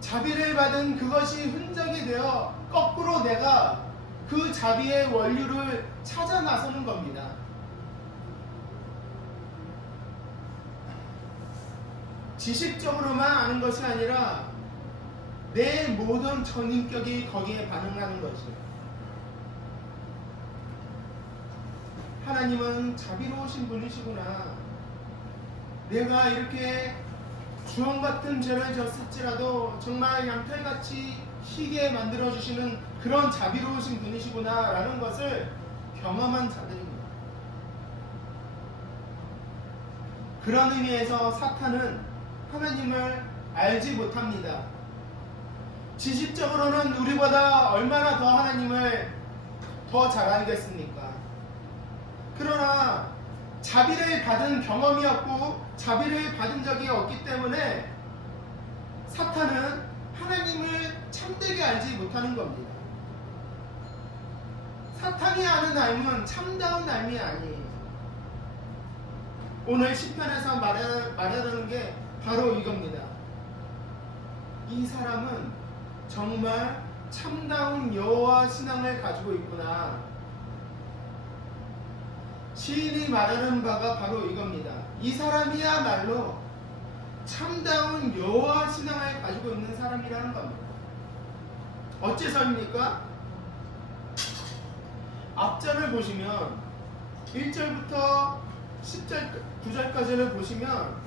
자비를 받은 그것이 흔적이 되어 거꾸로 내가 그 자비의 원류를 찾아 나서는 겁니다. 지식적으로만 아는 것이 아니라 내 모든 전인격이 거기에 반응하는 것이에요. 하나님은 자비로우신 분이시구나. 내가 이렇게 주홍 같은 죄를 졌을지라도 정말 양털같이 희게 만들어주시는 그런 자비로우신 분이시구나 라는 것을 경험한 자들입니다. 그런 의미에서 사탄은 하나님을 알지 못합니다. 지식적으로는 우리보다 얼마나 더 하나님을 더 잘 알겠습니까? 그러나 자비를 받은 경험이 없고 자비를 받은 적이 없기 때문에 사탄은 하나님을 참되게 알지 못하는 겁니다. 사탄이 아는 삶은 참다운 삶이 아니에요. 오늘 시편에서 말하려는 게 바로 이겁니다. 이 사람은 정말 참다운 여호와 신앙을 가지고 있구나. 시인이 말하는 바가 바로 이겁니다. 이 사람이야말로 참다운 여호와 신앙을 가지고 있는 사람이라는 겁니다. 어째서입니까? 앞절을 보시면 1절부터 10절, 9절까지를 보시면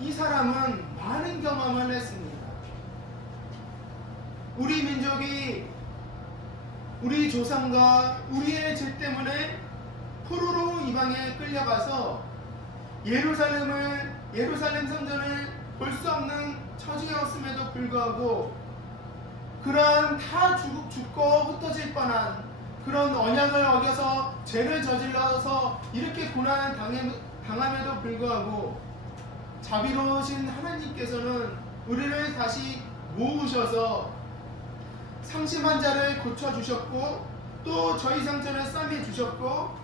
이 사람은 많은 경험을 했습니다. 우리 민족이 우리 조상과 우리의 죄 때문에 포로로 이방에 끌려가서 예루살렘 성전을 볼 수 없는 처지였음에도 불구하고 그러한 다 죽고 흩어질 뻔한 그런 언약을 어겨서 죄를 저질러서 이렇게 고난을 당함에도 불구하고 자비로우신 하나님께서는 우리를 다시 모으셔서 상심한 자를 고쳐주셨고 또 저희 상처를 싸매주셨고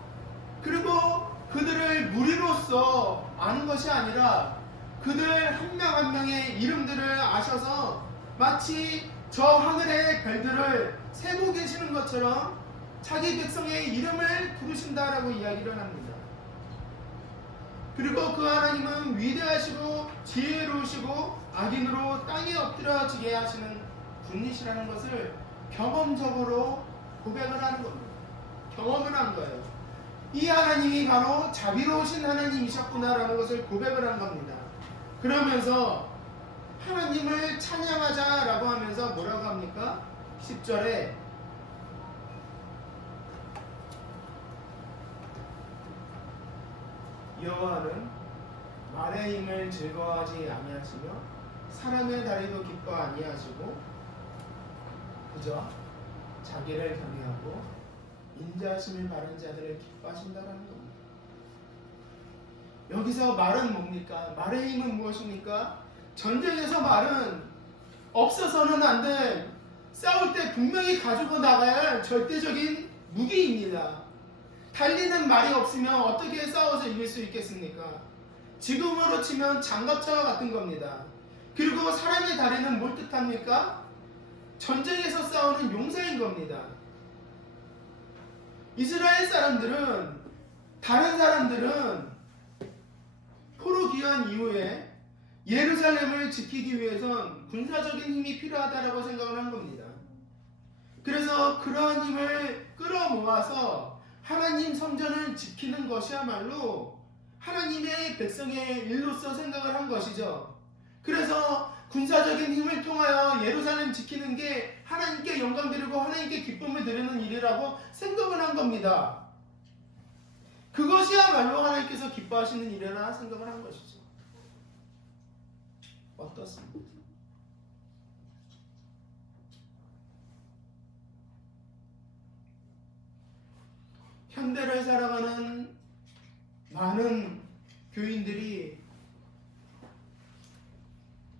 그리고 그들을 무리로서 아는 것이 아니라 그들 한 명 한 명의 이름들을 아셔서 마치 저 하늘의 별들을 세고 계시는 것처럼 자기 백성의 이름을 부르신다라고 이야기를 합니다. 그리고 그 하나님은 위대하시고 지혜로우시고 악인으로 땅에 엎드려지게 하시는 분이시라는 것을 경험적으로 고백을 하는 겁니다. 경험을 한 거예요. 이 하나님이 바로 자비로우신 하나님이셨구나라는 것을 고백을 한 겁니다. 그러면서 하나님을 찬양하자라고 하면서 뭐라고 합니까? 10절에 여호와는 말의 힘을 즐거워하지 아니하시며 사람의 다리도 기뻐 아니하시고 그저 자기를 경외하고 인자하심을 바른 자들을 기뻐하신다라는 겁니다. 여기서 말은 뭡니까? 말의 힘은 무엇입니까? 전쟁에서 말은 없어서는 안 돼. 싸울 때 분명히 가지고 나가야 할 절대적인 무기입니다. 달리는 말이 없으면 어떻게 싸워서 이길 수 있겠습니까? 지금으로 치면 장갑차와 같은 겁니다. 그리고 사람의 다리는 뭘 뜻합니까? 전쟁에서 싸우는 용사인 겁니다. 이스라엘 사람들은 다른 사람들은 포로 귀환 이후에 예루살렘을 지키기 위해선 군사적인 힘이 필요하다라고 생각을 한 겁니다. 그래서 그러한 힘을 끌어모아서 하나님 성전을 지키는 것이야말로 하나님의 백성의 일로서 생각을 한 것이죠. 그래서 군사적인 힘을 통하여 예루살렘 지키는 게 하나님께 영광 드리고 하나님께 기쁨을 드리는 일이라고 생각을 한 겁니다. 그것이야말로 하나님께서 기뻐하시는 일이라 생각을 한 것이죠. 어떻습니까? 현대를 살아가는 많은 교인들이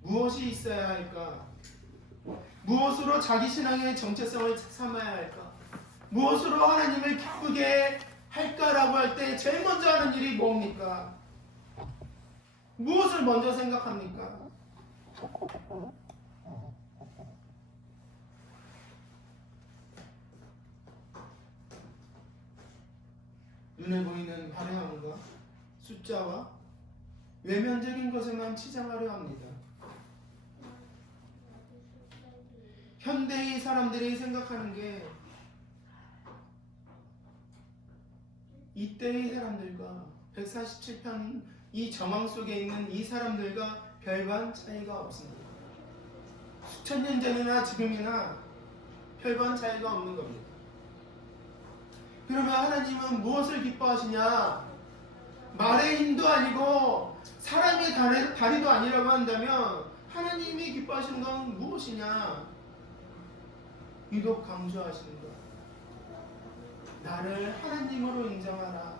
무엇이 있어야 할까? 무엇으로 자기 신앙의 정체성을 삼아야 할까? 무엇으로 하나님을 기쁘게 할까라고 할 때 제일 먼저 하는 일이 뭡니까? 무엇을 먼저 생각합니까? 눈에 보이는 화려함과 숫자와 외면적인 것에만 치장하려 합니다. 현대의 사람들이 생각하는 게 이때의 사람들과 147편 이 정황 속에 있는 이 사람들과 별반 차이가 없습니다. 수천 년 전이나 지금이나 별반 차이가 없는 겁니다. 그러면 하나님은 무엇을 기뻐하시냐? 말의 힘도 아니고 사람의 다리도 아니라고 한다면 하나님이 기뻐하시는 건 무엇이냐? 유독 강조하시는 것. 나를 하나님으로 인정하라.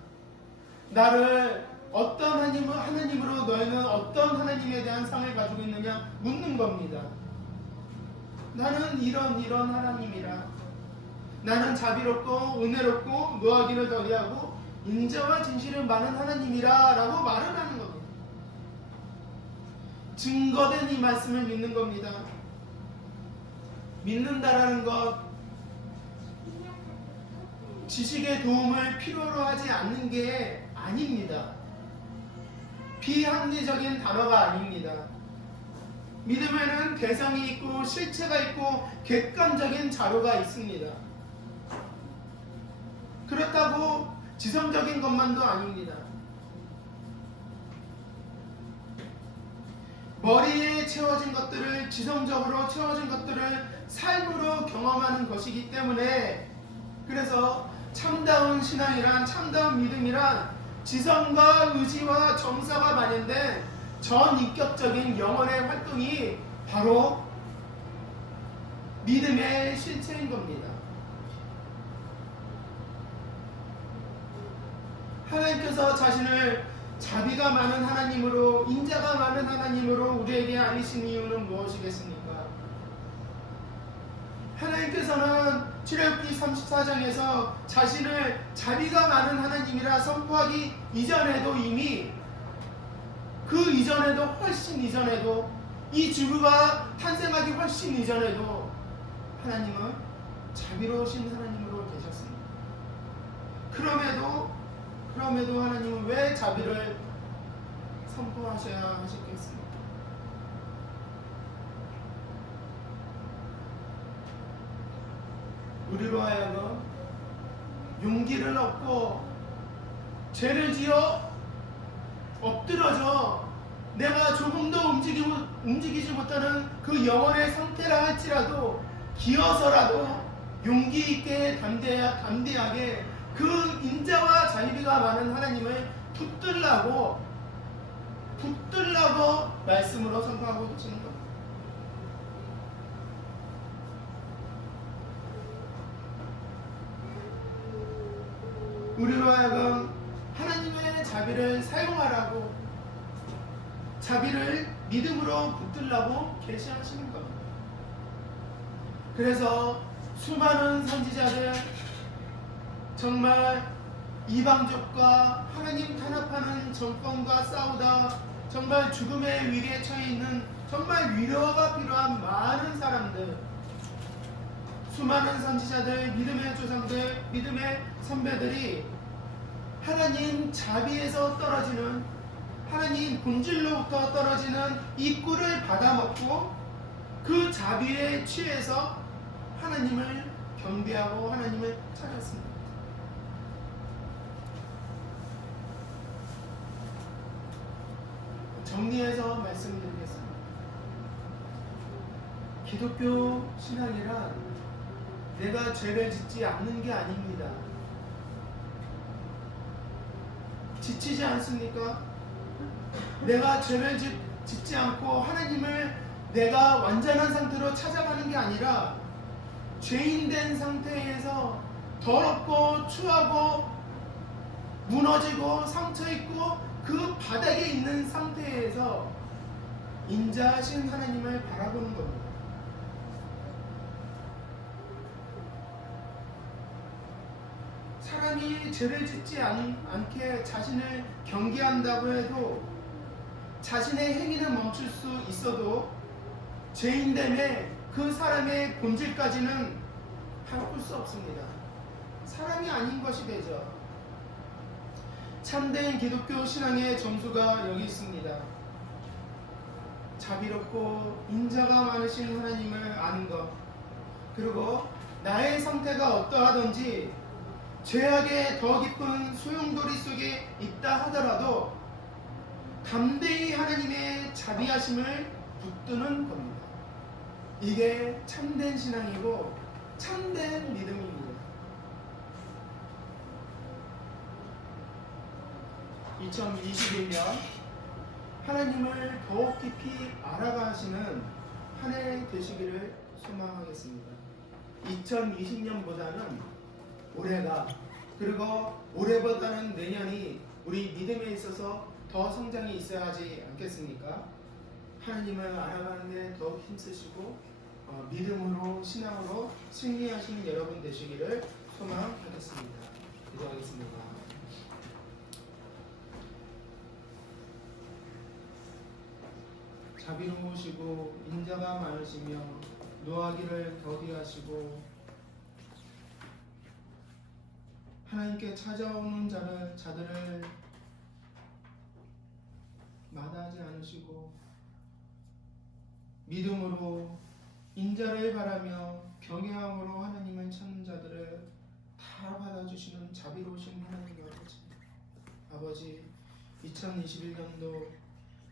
나를 어떤 하나님으로 너희는 어떤 하나님에 대한 상을 가지고 있느냐 묻는 겁니다. 나는 이런 하나님이라. 나는 자비롭고 은혜롭고 노하기를 더디하고 인자와 진실을 많은 하나님이라 라고 말을 하는 겁니다. 증거된 이 말씀을 믿는 겁니다. 믿는다라는 것 지식의 도움을 필요로 하지 않는 게 아닙니다. 비합리적인 단어가 아닙니다. 믿음에는 대상이 있고 실체가 있고 객관적인 자료가 있습니다. 그렇다고 지성적인 것만도 아닙니다. 머리에 채워진 것들을 지성적으로 채워진 것들을 삶으로 경험하는 것이기 때문에 그래서 참다운 신앙이란 참다운 믿음이란 지성과 의지와 정서가 반영된 전인격적인 영혼의 활동이 바로 믿음의 실체인 겁니다. 하나님께서 자신을 자비가 많은 하나님으로, 인자가 많은 하나님으로 우리에게 아니신 이유는 무엇이겠습니까? 하나님께서는 출애굽기 34장에서 자신을 자비가 많은 하나님이라 선포하기 이전에도 이미 그 이전에도 훨씬 이전에도 이 지구가 탄생하기 훨씬 이전에도 하나님은 자비로우신 하나님으로 계셨습니다. 그럼에도 하나님은 왜 자비를 선포하셔야 하셨겠습니까? 우리로 하여금 용기를 얻고 죄를 지어 엎드러져 내가 조금 더 움직이지 못하는 그 영혼의 상태라 할지라도 기어서라도 용기 있게 담대하게 그 인자와 자비가 많은 하나님을 붙들라고 말씀으로 선포하고 계시는 겁니다. 우리로 하여금 하나님의 자비를 사용하라고, 자비를 믿음으로 붙들라고 계시하시는 겁니다. 그래서 수많은 선지자들, 정말 이방족과 하나님 탄압하는 정권과 싸우다 정말 죽음의 위기에 처해 있는 정말 위로가 필요한 많은 사람들, 수많은 선지자들, 믿음의 조상들, 믿음의 선배들이 하나님 자비에서 떨어지는, 하나님 본질로부터 떨어지는 이 꿀을 받아먹고 그 자비에 취해서 하나님을 경배하고 하나님을 찾았습니다. 정리해서 말씀드리겠습니다. 기독교 신앙이란 내가 죄를 짓지 않는 게 아닙니다. 지치지 않습니까? 내가 죄를 짓지 않고 하나님을 내가 완전한 상태로 찾아가는 게 아니라 죄인된 상태에서 더럽고 추하고 무너지고 상처있고 그 바닥에 있는 상태에서 인자하신 하나님을 바라보는 겁니다. 사람이 죄를 짓지 않게 자신을 경계한다고 해도 자신의 행위는 멈출 수 있어도 죄인됨에 그 사람의 본질까지는 바꿀 수 없습니다. 사람이 아닌 것이 되죠. 참된 기독교 신앙의 점수가 여기 있습니다. 자비롭고 인자가 많으신 하나님을 아는 것, 그리고 나의 상태가 어떠하든지 죄악의 더 깊은 소용돌이 속에 있다 하더라도 담대히 하나님의 자비하심을 붙드는 겁니다. 이게 참된 신앙이고 참된 믿음입니다. 2021년 하나님을 더욱 깊이 알아가시는 한 해 되시기를 소망하겠습니다. 2020년보다는 올해가, 그리고 올해보다는 내년이 우리 믿음에 있어서 더 성장이 있어야 하지 않겠습니까? 하나님을 알아가는 데 더욱 힘쓰시고 믿음으로, 신앙으로 승리하시는 여러분 되시기를 소망하겠습니다. 기도하겠습니다. 자비로우시고 인자가 많으시며 노하기를 더디하시고 하나님께 찾아오는 자들을 마다하지 않으시고 믿음으로 인자를 바라며 경외함으로 하나님을 찾는 자들을 다 받아주시는 자비로우신 하나님 아버지, 2021년도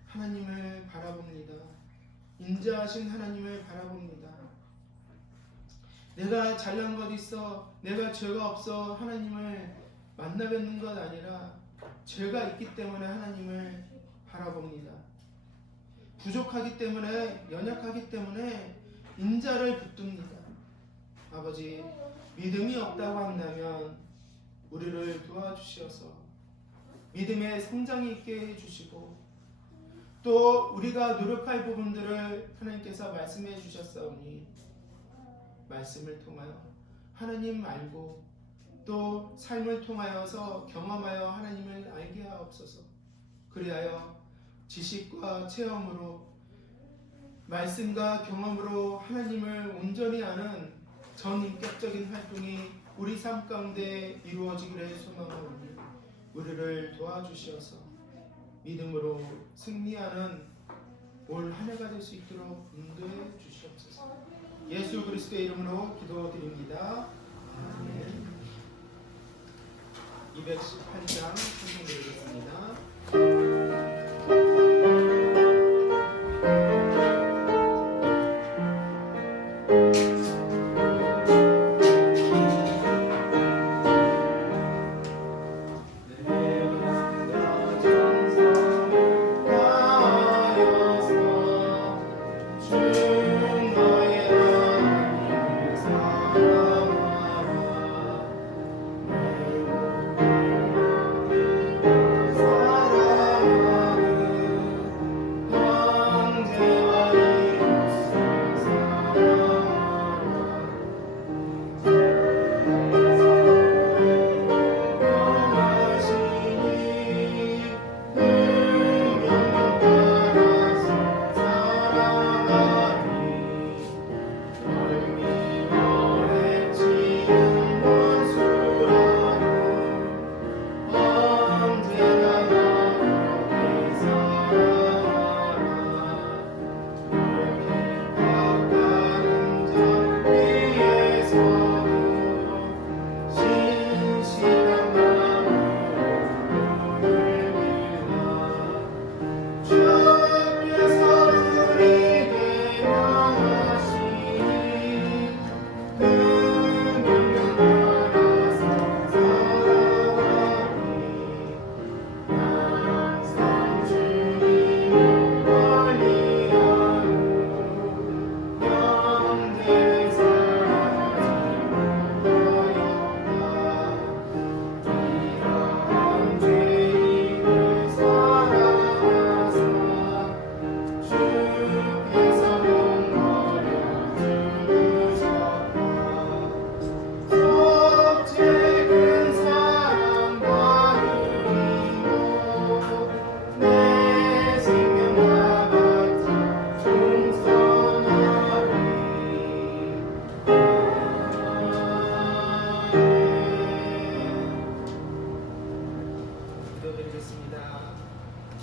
하나님을 바라봅니다. 인자하신 하나님을 바라봅니다. 내가 잘난 것 있어, 내가 죄가 없어 하나님을 만나 뵙는 것 아니라 죄가 있기 때문에 하나님을 바라봅니다. 부족하기 때문에, 연약하기 때문에 인자를 붙듭니다. 아버지, 믿음이 없다고 한다면 우리를 도와주시어서 믿음의 성장이 있게 해주시고, 또 우리가 노력할 부분들을 하나님께서 말씀해 주셨사오니 말씀을 통하여 하나님 알고, 또 삶을 통하여서 경험하여 하나님을 알게 하옵소서. 그리하여 지식과 체험으로, 말씀과 경험으로 하나님을 온전히 아는 전인격적인 활동이 우리 삶 가운데 이루어지기를 소망하오니 우리를 도와주시어서 믿음으로 승리하는 올 한 해가 될 수 있도록 인도해 주시옵소서. 예수 그리스도의 이름으로 기도드립니다. 아멘. 218장 선생드리겠습니다.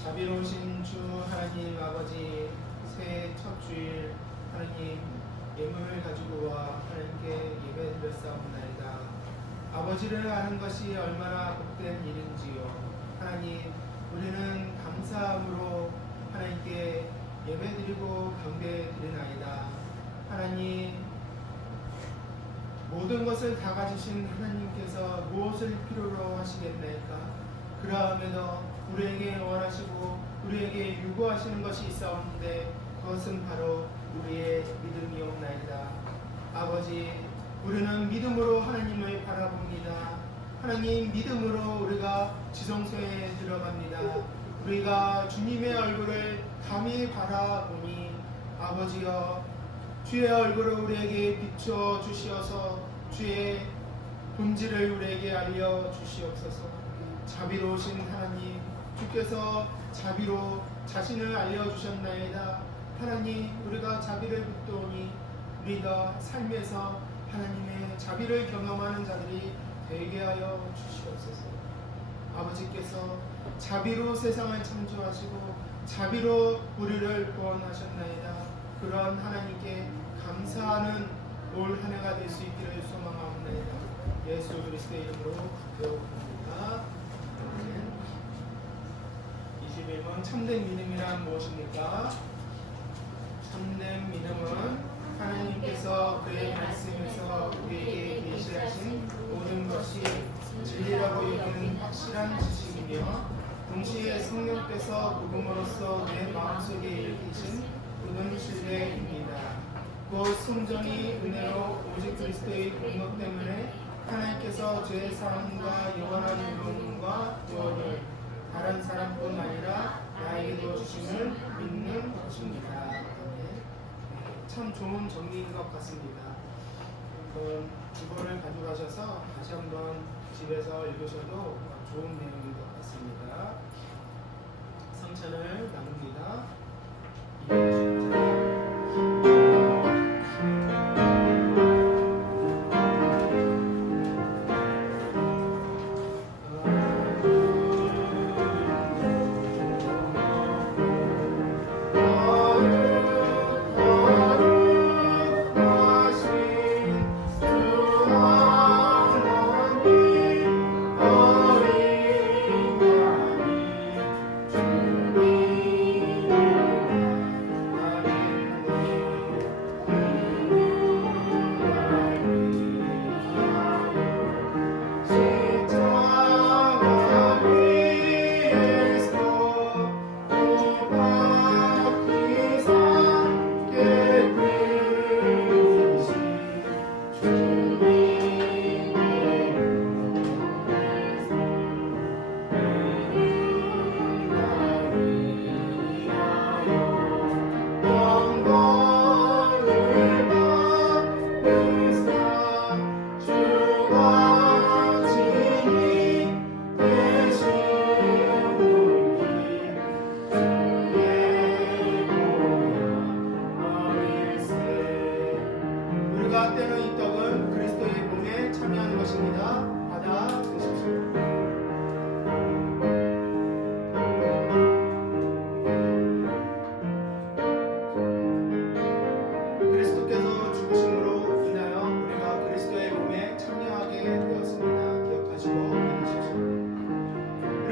자비로우신 주 하나님 아버지, 새해 첫 주일 하나님 예물을 가지고 와 하나님께 예배드렸사옵나이다. 아버지를 아는 것이 얼마나 복된 일인지요. 하나님, 우리는 감사함으로 하나님께 예배드리고 경배드리나이다. 하나님, 모든 것을 다 가지신 하나님께서 무엇을 필요로 하시겠나이까? 그러함에도 우리에게 원하시고 우리에게 요구하시는 것이 있사옵는데 그것은 바로 우리의 믿음이옵나이다. 아버지, 우리는 믿음으로 하나님을 바라봅니다. 하나님, 믿음으로 우리가 지성소에 들어갑니다. 우리가 주님의 얼굴을 감히 바라보니 아버지여, 주의 얼굴을 우리에게 비춰 주시어서 주의 본질을 우리에게 알려 주시옵소서. 자비로우신 하나님, 주께서 자비로 자신을 알려주셨나이다. 하나님, 우리가 자비를 붙도니 우리가 삶에서 하나님의 자비를 경험하는 자들이 되게 하여 주시옵소서. 아버지께서 자비로 세상을 창조하시고 자비로 우리를 구원하셨나이다. 그런 하나님께 감사하는 올 한 해가 될 수 있기를 소망하옵나이다. 예수 그리스도의 이름으로 기도합니다. 21번 참된 믿음이란 무엇입니까? 참된 믿음은 하나님께서 그의 말씀에서 우리에게 계시하신 모든 것이 진리라고 여기는 확실한 지식입니다. 하시며 동시에 성령께서 복음으로써 내 마음속에 일으키신 굳은 신뢰입니다. 곧 성전이 은혜로 오직 그리스도의 공로 때문에 하나님께서 죄 사함과 영원한 구원과 구원을 다른 사람뿐 아니라 나에게도 주심을 믿는 것입니다. 참 좋은 정리인 것 같습니다. 한번 주보를 가져가셔서 다시 한번 집에서 읽으셔도 좋은 내용인 것 같습니다. 성찬을 나눕니다.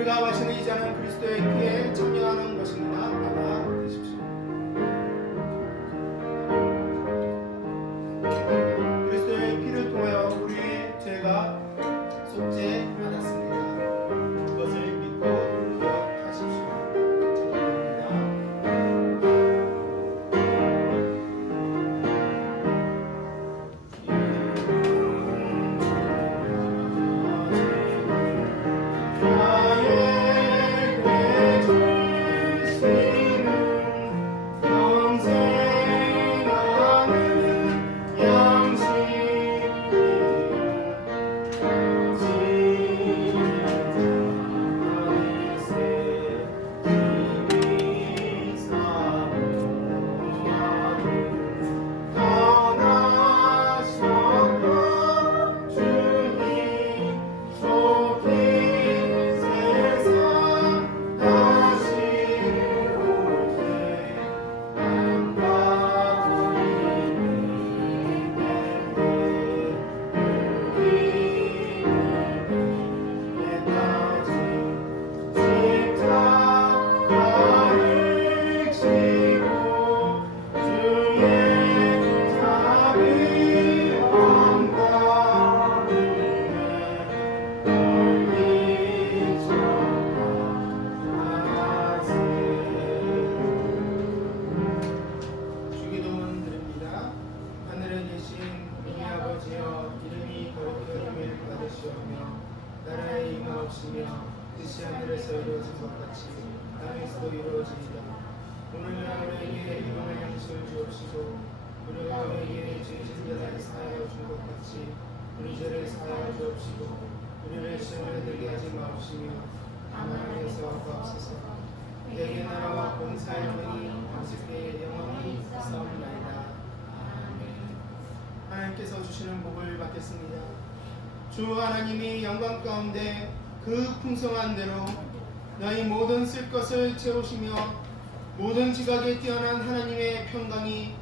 우리가 마시는 이 잔은 그리스도의 피에 참여하는 것입니다. 받아 드십시오. 그리스도의 피를 통하여 우리의 죄가 속죄받았습니다. 그것을 믿고 기억하십시오. 나라의 임하옵시며 뜻이 하늘에서 이루어진 것 같이 땅에서도 이루어지리다. 오늘날 우리에게 일용할 양식을 주옵시고 우리가 우리에게 죄진 자를 사하여 준 것 같이 우리 죄를 사하여 주옵시고 우리를 시험에 들게 하지 마옵시며 다만 하나님께서 구하옵소서. 내게 나라와 권세와 영광이 당신께 영원히 있사옵나이다. 아멘. 하나님께서 주시는 복을 받겠습니다. 주 하나님이 영광 가운데 그 풍성한 대로 너희 모든 쓸 것을 채우시며 모든 지각에 뛰어난 하나님의 평강이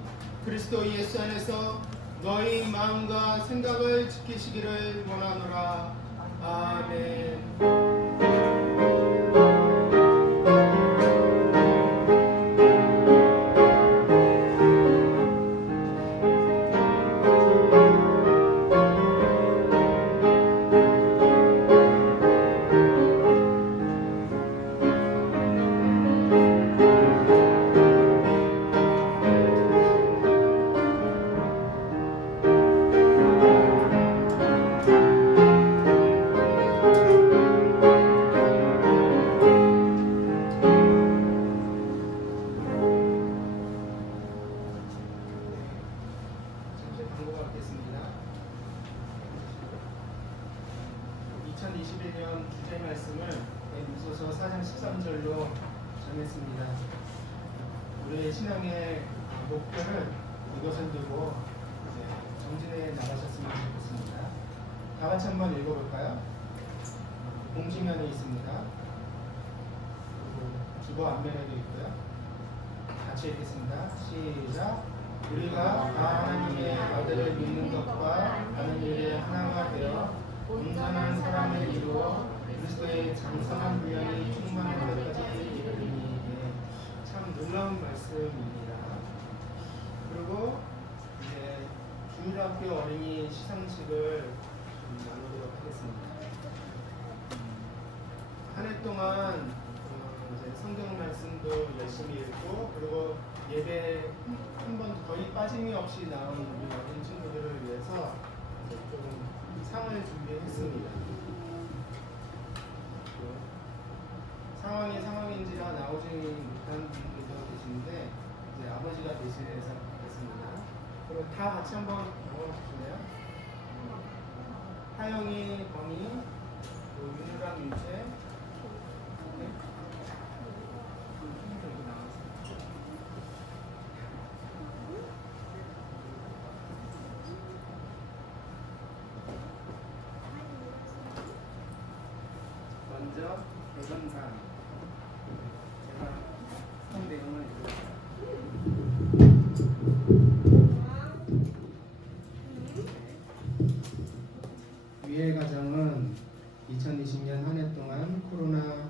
그리스도 예수 안에서 너희 마음과 생각을 지키시기를 원하노라. 아멘. 2021년 주제 말씀을 에베소서 4장 13절로 정했습니다. 우리의 신앙의 목표를 이것을 두고 이제 정진해 나가셨으면 좋겠습니다. 다 같이 한번 읽어볼까요? 공지면에 있습니다. 그리고 주보 앞면에도 있고요. 같이 읽겠습니다. 시작. 우리가 다 하나님의 아들을 믿는 것과 아는 일에 하나가 되어 온전한 사람을 이루어 그리스도의 장성한 분량이 충만한 데까지 이르리니. 참 놀라운 말씀입니다. 그리고 이제 주일학교 어린이 시상식을 나누도록 하겠습니다. 한 해 동안 이제 성경 말씀도 열심히 읽고 그리고 예배 한 번 거의 빠짐이 없이 나온 우리 어린 친구들을 위해서 이제 조금 상을 준비했습니다. 상황이 상황인지라 나오지 못한 분들도 계시는데 이제 아버지가 대신해서 받겠습니다. 그리고 다 같이 한번 나눠주실래요? 하영이, 범이, 윤우랑 윤채, 먼저 대전상 제가 상 내용을 위의 가정은 2020년 한 해 동안 코로나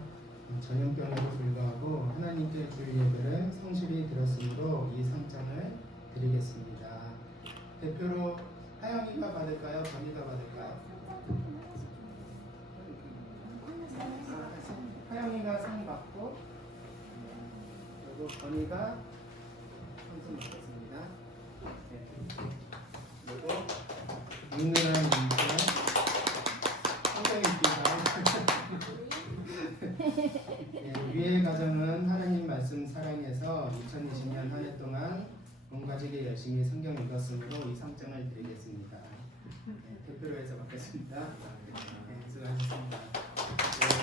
전염병에도 불구하고 하나님께 줄 예배를 성실히 드렸으므로 이 상장을 드리겠습니다. 대표로 하영이가 받을까요? 건이가 받을까요? 하영이가 상 받고 그리고 건이가 상품 받겠습니다. 네. 그리고 윤느랑 윤수랑 네, 위의 가정은 하나님 말씀 사랑해서 2020년 한 해 동안 몸가지게 열심히 성경 읽었으므로 이 상장을 드리겠습니다. 네, 대표로 해서 받겠습니다. 네, 수고하셨습니다. 네.